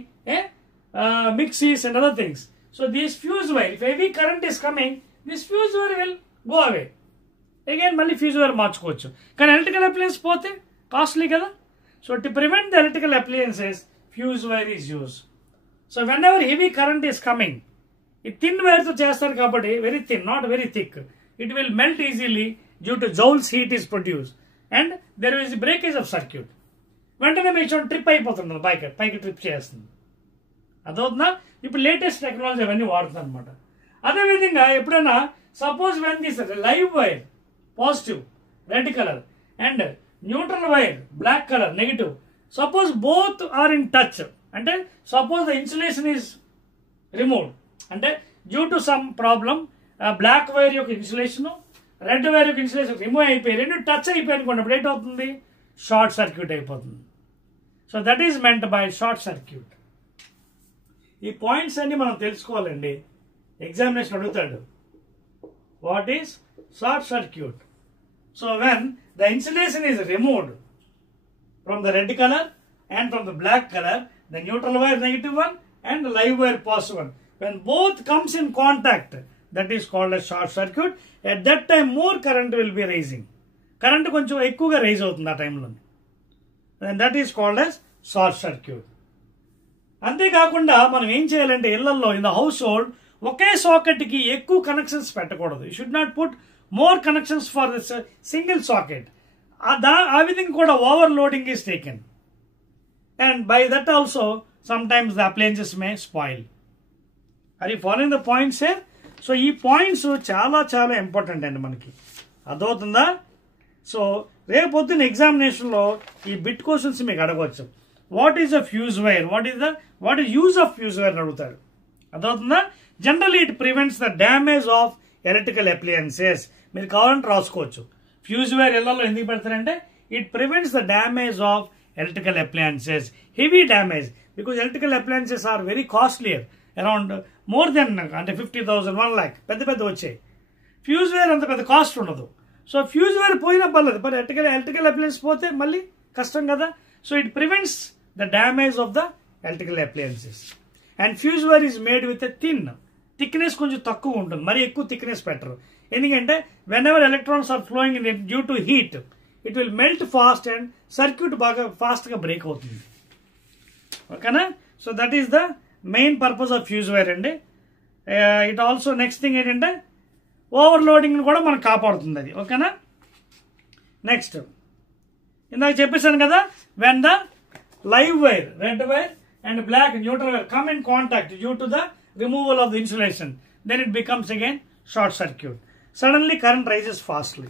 mixies and other things. So this fuse wire, if heavy current is coming, this fuse wire will go away. Again మళ్ళీ fuse wire మార్చుకోవచ్చు. కానీ electrical appliance పోతే costly కదా. So to prevent the electrical appliances, fuse wire is use. So when ever heavy current is coming, ఈ thin వైర్తో చేస్తారు కాబట్టి, very thin, not very thick, it will melt easily due to joules heat is produce and there is breakage of circuit. వెంటనే మీ చూడండి trip అయిపోతుంది, పైకి trip చేస్తుంది. అదవుతుందా? ఇప్పుడు latest technology అవన్నీ వాడుతుంది అనమాట. అదేవిధంగా ఎప్పుడైనా suppose when this live wire positive red colour and neutral wire black colour negative, suppose both are in touch, అంటే suppose the insulation is removed, అంటే due to some problem black wire యొక్క insulation, red wire యొక్క insulation remove అయిపోయి రెండు touch అయిపోయి అనుకోండి, ఏంటవుతుంది? Short circuit అయిపోతుంది. So that is meant by short circuit. ఈ పాయింట్స్ అన్ని మనం తెలుసుకోవాలండి, ఎగ్జామినేషన్ అడుగుతాడు. What is short circuit? So when the insulation is removed from the red colour and from the black color, the neutral wire negative one and the live wire positive one, when both comes in contact, that is called as short circuit. At that time more current will be rising, current కొంచెం ఎక్కువగా rise అవుతుంది ఆ టైంలో, and that is called as short circuit. అంతేకాకుండా మనం ఏం చేయాలంటే ఇళ్లలో ఇన్ ద హౌస్ హోల్డ్ ఒకే సాకెట్ కి ఎక్కువ కనెక్షన్స్ పెట్టకూడదు. You should not put more connections for this single socket. ఆ విధంగా కూడా overloading is taken. And by that also sometimes the appliances may spoil. Are you following the points here? So ఈ points చాలా చాలా important అండి మనకి, అర్థమవుతుందా? So రేపొద్దున ఎగ్జామినేషన్లో ఈ బిట్ క్వశ్చన్స్ మీకు అడగవచ్చు. What is a fuse wire, what is use of fuse wire అని అడుగుతారు, అర్థమవుతుందా? Generally it prevents the damage of electrical appliances. మీరు కావాలంటే రాసుకోవచ్చు. ఫ్యూజ్ వైర్ ఇళ్లలో ఎందుకు పెడతారంటే it prevents the damage of electrical appliances, heavy damage, because electrical appliances are very costlier, around more than అంటే 50,000, 1 lakh పెద్ద వచ్చాయి. ఫ్యూజ్ వైర్ అంత పెద్ద కాస్ట్ ఉండదు. సో ఫ్యూజ్ వైర్ పోయినా పర్లేదు, బట్ ఎలక్ట్రికల్ అప్లయన్స్ పోతే మళ్ళీ కష్టం కదా. So it prevents the damage of the electrical appliances. And fuse wire is made with a thickness కొంచెం తక్కువ ఉంటుంది, మరి ఎక్కువ థిక్నెస్ పెట్టరు. ఎందుకంటే whenever electrons are flowing in it due to heat it will melt fast and circuit బాగా ఫాస్ట్గా break అవుతుంది. ఓకేనా? So that is the main purpose of fuse wire అండి. ఇట్ ఆల్సో నెక్స్ట్ థింగ్ ఏంటంటే overloading కూడా మనకు కాపాడుతుంది అది. ఓకేనా? నెక్స్ట్ ఇందాక చెప్పేశాను కదా, when the live wire, red wire and black neutral wire come in contact due to the removal of the insulation, then it becomes again short circuit. Suddenly current rises fastly.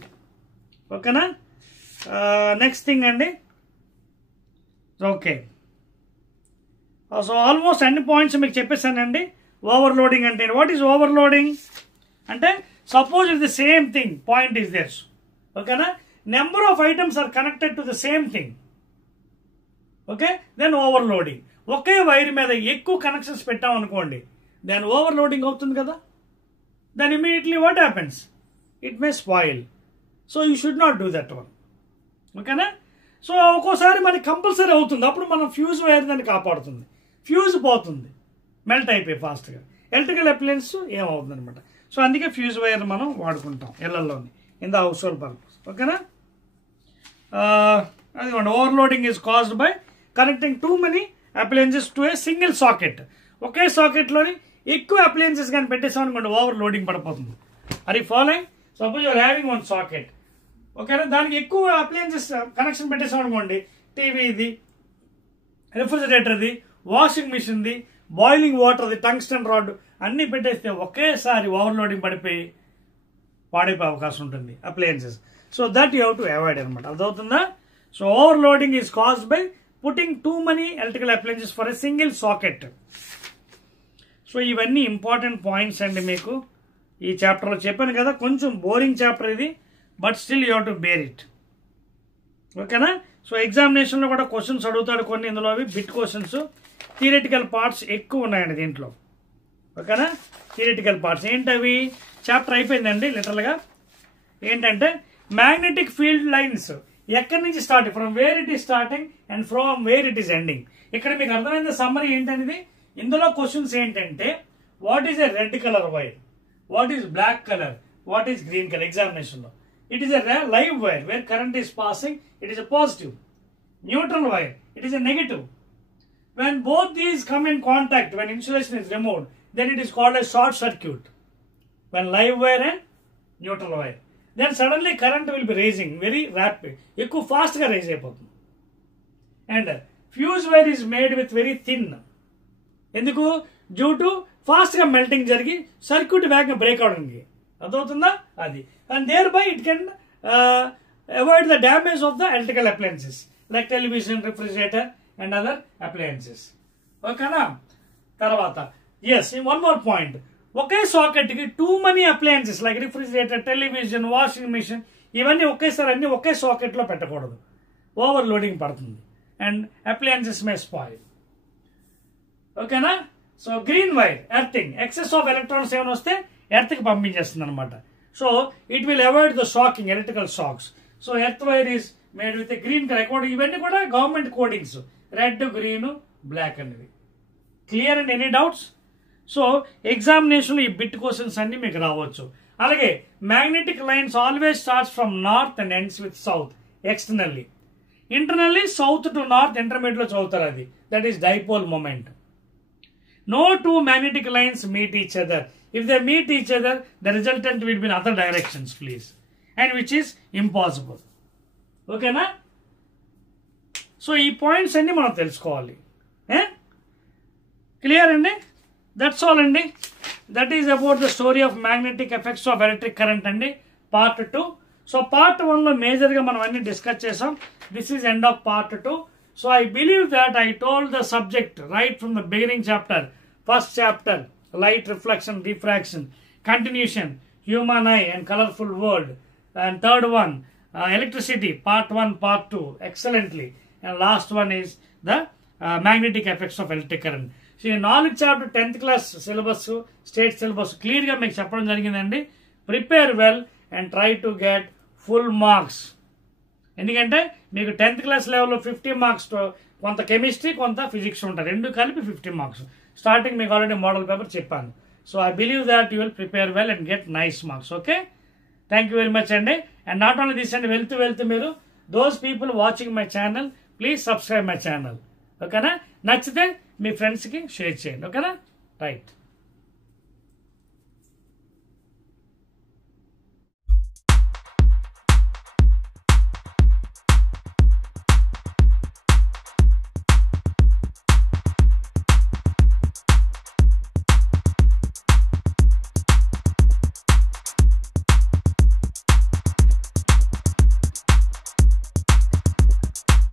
ఓకేనా? Next thing అండి. Okay, so almost అన్ని points మీకు చెప్పేశానండి. Overloading అంటే what is overloading అంటే suppose it the same thing point is there, ఓకేనా? Number of items are connected to the same thing, okay, then overloading. ఒకే wire మీద ఎక్కువ కనెక్షన్స్ పెట్టాం అనుకోండి, దెన్ ఓవర్లోడింగ్ అవుతుంది కదా. Then immediately what happens, it may spoil. So you should not do that one, ఓకేనా? So ఒక్కోసారి మనకి కంపల్సరీ అవుతుంది, అప్పుడు మనం ఫ్యూజ్ వైర్ దాన్ని కాపాడుతుంది. ఫ్యూజ్ పోతుంది, మెల్ట్ అయిపోయి ఫాస్ట్గా, ఎలక్ట్రికల్ అప్లయన్స్ ఏమవుతుంది అనమాట. సో అందుకే ఫ్యూజ్ వైర్ మనం వాడుకుంటాం ఇళ్లలోని in the household purpose. ఓకేనా? అదిగోండి, overloading is caused by connecting too many appliances to a single socket. ఒకే సాకెట్లోని ఎక్కువ అప్లయన్సెస్ కానీ పెట్టేసాం అనుకోండి, ఓవర్లోడింగ్ పడిపోతుంది. అది following, suppose you are having one socket, ఓకేనా, దానికి ఎక్కువ అప్లయన్సెస్ కనెక్షన్ పెట్టేసాం అనుకోండి, టీవీది, రిఫ్రిజిరేటర్ది, వాషింగ్ మిషన్ది, బాయిలింగ్ వాటర్ది, టంగ్స్టన్ రాడ్ అన్నీ పెట్టేస్తే ఒకేసారి ఓవర్లోడింగ్ పడిపోయి పాడైపోయే అవకాశం ఉంటుంది appliances. So that you have to avoid అనమాట, అర్థమవుతుందా? So overloading is caused by putting too many electrical appliances for a single socket. సో ఇవన్నీ ఇంపార్టెంట్ పాయింట్స్ అండి మీకు ఈ చాప్టర్లో చెప్పాను కదా. కొంచెం బోరింగ్ చాప్టర్ ఇది, but still you have to bear it, ఓకేనా? సో ఎగ్జామినేషన్లో కూడా క్వశ్చన్స్ అడుగుతాడు కొన్ని, ఇందులో అవి బిట్ క్వశ్చన్స్. థియరిటికల్ పార్ట్స్ ఎక్కువ ఉన్నాయండి దీంట్లో, ఓకేనా? థియరిటికల్ పార్ట్స్ ఏంటవి? చాప్టర్ అయిపోయిందండి లిటరల్గా. ఏంటంటే మ్యాగ్నెటిక్ ఫీల్డ్ లైన్స్ ఎక్కడి నుంచి start, from where it is starting and from where it is ending. ఇక్కడ మీకు అర్థమైంది సమ్మరీ ఏంటనేది. ఇందులో క్వశ్చన్స్ ఏంటంటే what is a red colour wire, what is black colour, what is green colour. ఎగ్జామినేషన్లో it is a live wire where current is passing, it is a positive. Neutral wire, it is a negative. When both these come in contact, when insulation is removed, then it is called a short circuit. When live wire and neutral wire, then suddenly current will be raising very rapid, ఎక్కువ fast గా rise అయిపోతుంది. And fuse wire is made with very thin. ఎందుకు? Due to fast గా melting జరిగి circuit వేగంగా break అవడానికి, అర్థమవుతుందా? అది. And thereby it can avoid the damage of the electrical appliances like television, refrigerator and other appliances. ఓకేనా? తర్వాత yes, one more point. ఒకే సాకెట్కి too many appliances like refrigerator, television, washing machine ఇవన్నీ ఒకేసారి అన్ని ఒకే సాకెట్లో పెట్టకూడదు, ఓవర్లోడింగ్ పడుతుంది అండ్ అప్లయన్సెస్ మే స్పాయిల్. ఓకేనా? So green wire earthing, excess of electrons ఏమైనా వస్తే ఎర్త్కి పంపించేస్తుంది అనమాట. So it will avoid the shocking, electrical shocks. So earth wire is made with green colour. ఇవన్నీ కూడా government codings, red, green, black అనేవి. Clear and any doubts? So ఎగ్జామినేషన్లో ఈ బిట్ క్వశ్చన్స్ అన్ని మీకు రావచ్చు. అలాగే magnetic lines always starts from north and ends with south externally. Internally south to north ఇంటర్మీడియట్లో చదువుతారు, అది that is dipole moment. No two magnetic lines meet each other. If they meet each other, the resultant will be in other directions, please, and which is impossible. Okay na? So ee points anni manam telusukovali. Clear andi? That's all andi. that is about the story of magnetic effects of electric current అండి part 2. So part 1 లో major గా మనం అన్ని discuss చేసాం. This is end of part 2. So I believe that I told the subject right from the beginning chapter. First chapter light reflection, diffraction, continuation, human eye and colorful world, and third one electricity, part 1, part 2 excellently, and last one is the magnetic effects of electric current. So in knowledge chapter 10th class syllabus, state syllabus clear ga meeku cheppadam jarigindandi. Prepare well and try to get full marks. ఎందుకంటే మీకు 10th class లెవెల్లో 50 marks కొంత chemistry కొంత physics ఉంటుంది, రెండు కలిపి 50 marks. Starting మీకు already model paper చెప్పాను. So I believe that you will prepare well and get nice marks. Okay, thank you very much అండి. అండ్ నాట్ ఓన్లీ దిస్ అండి, వెళ్తూ మీరు those people watching my channel please subscribe my channel. ఓకేనా? నచ్చితే మీ ఫ్రెండ్స్కి share చేయండి. ఓకేనా? Right.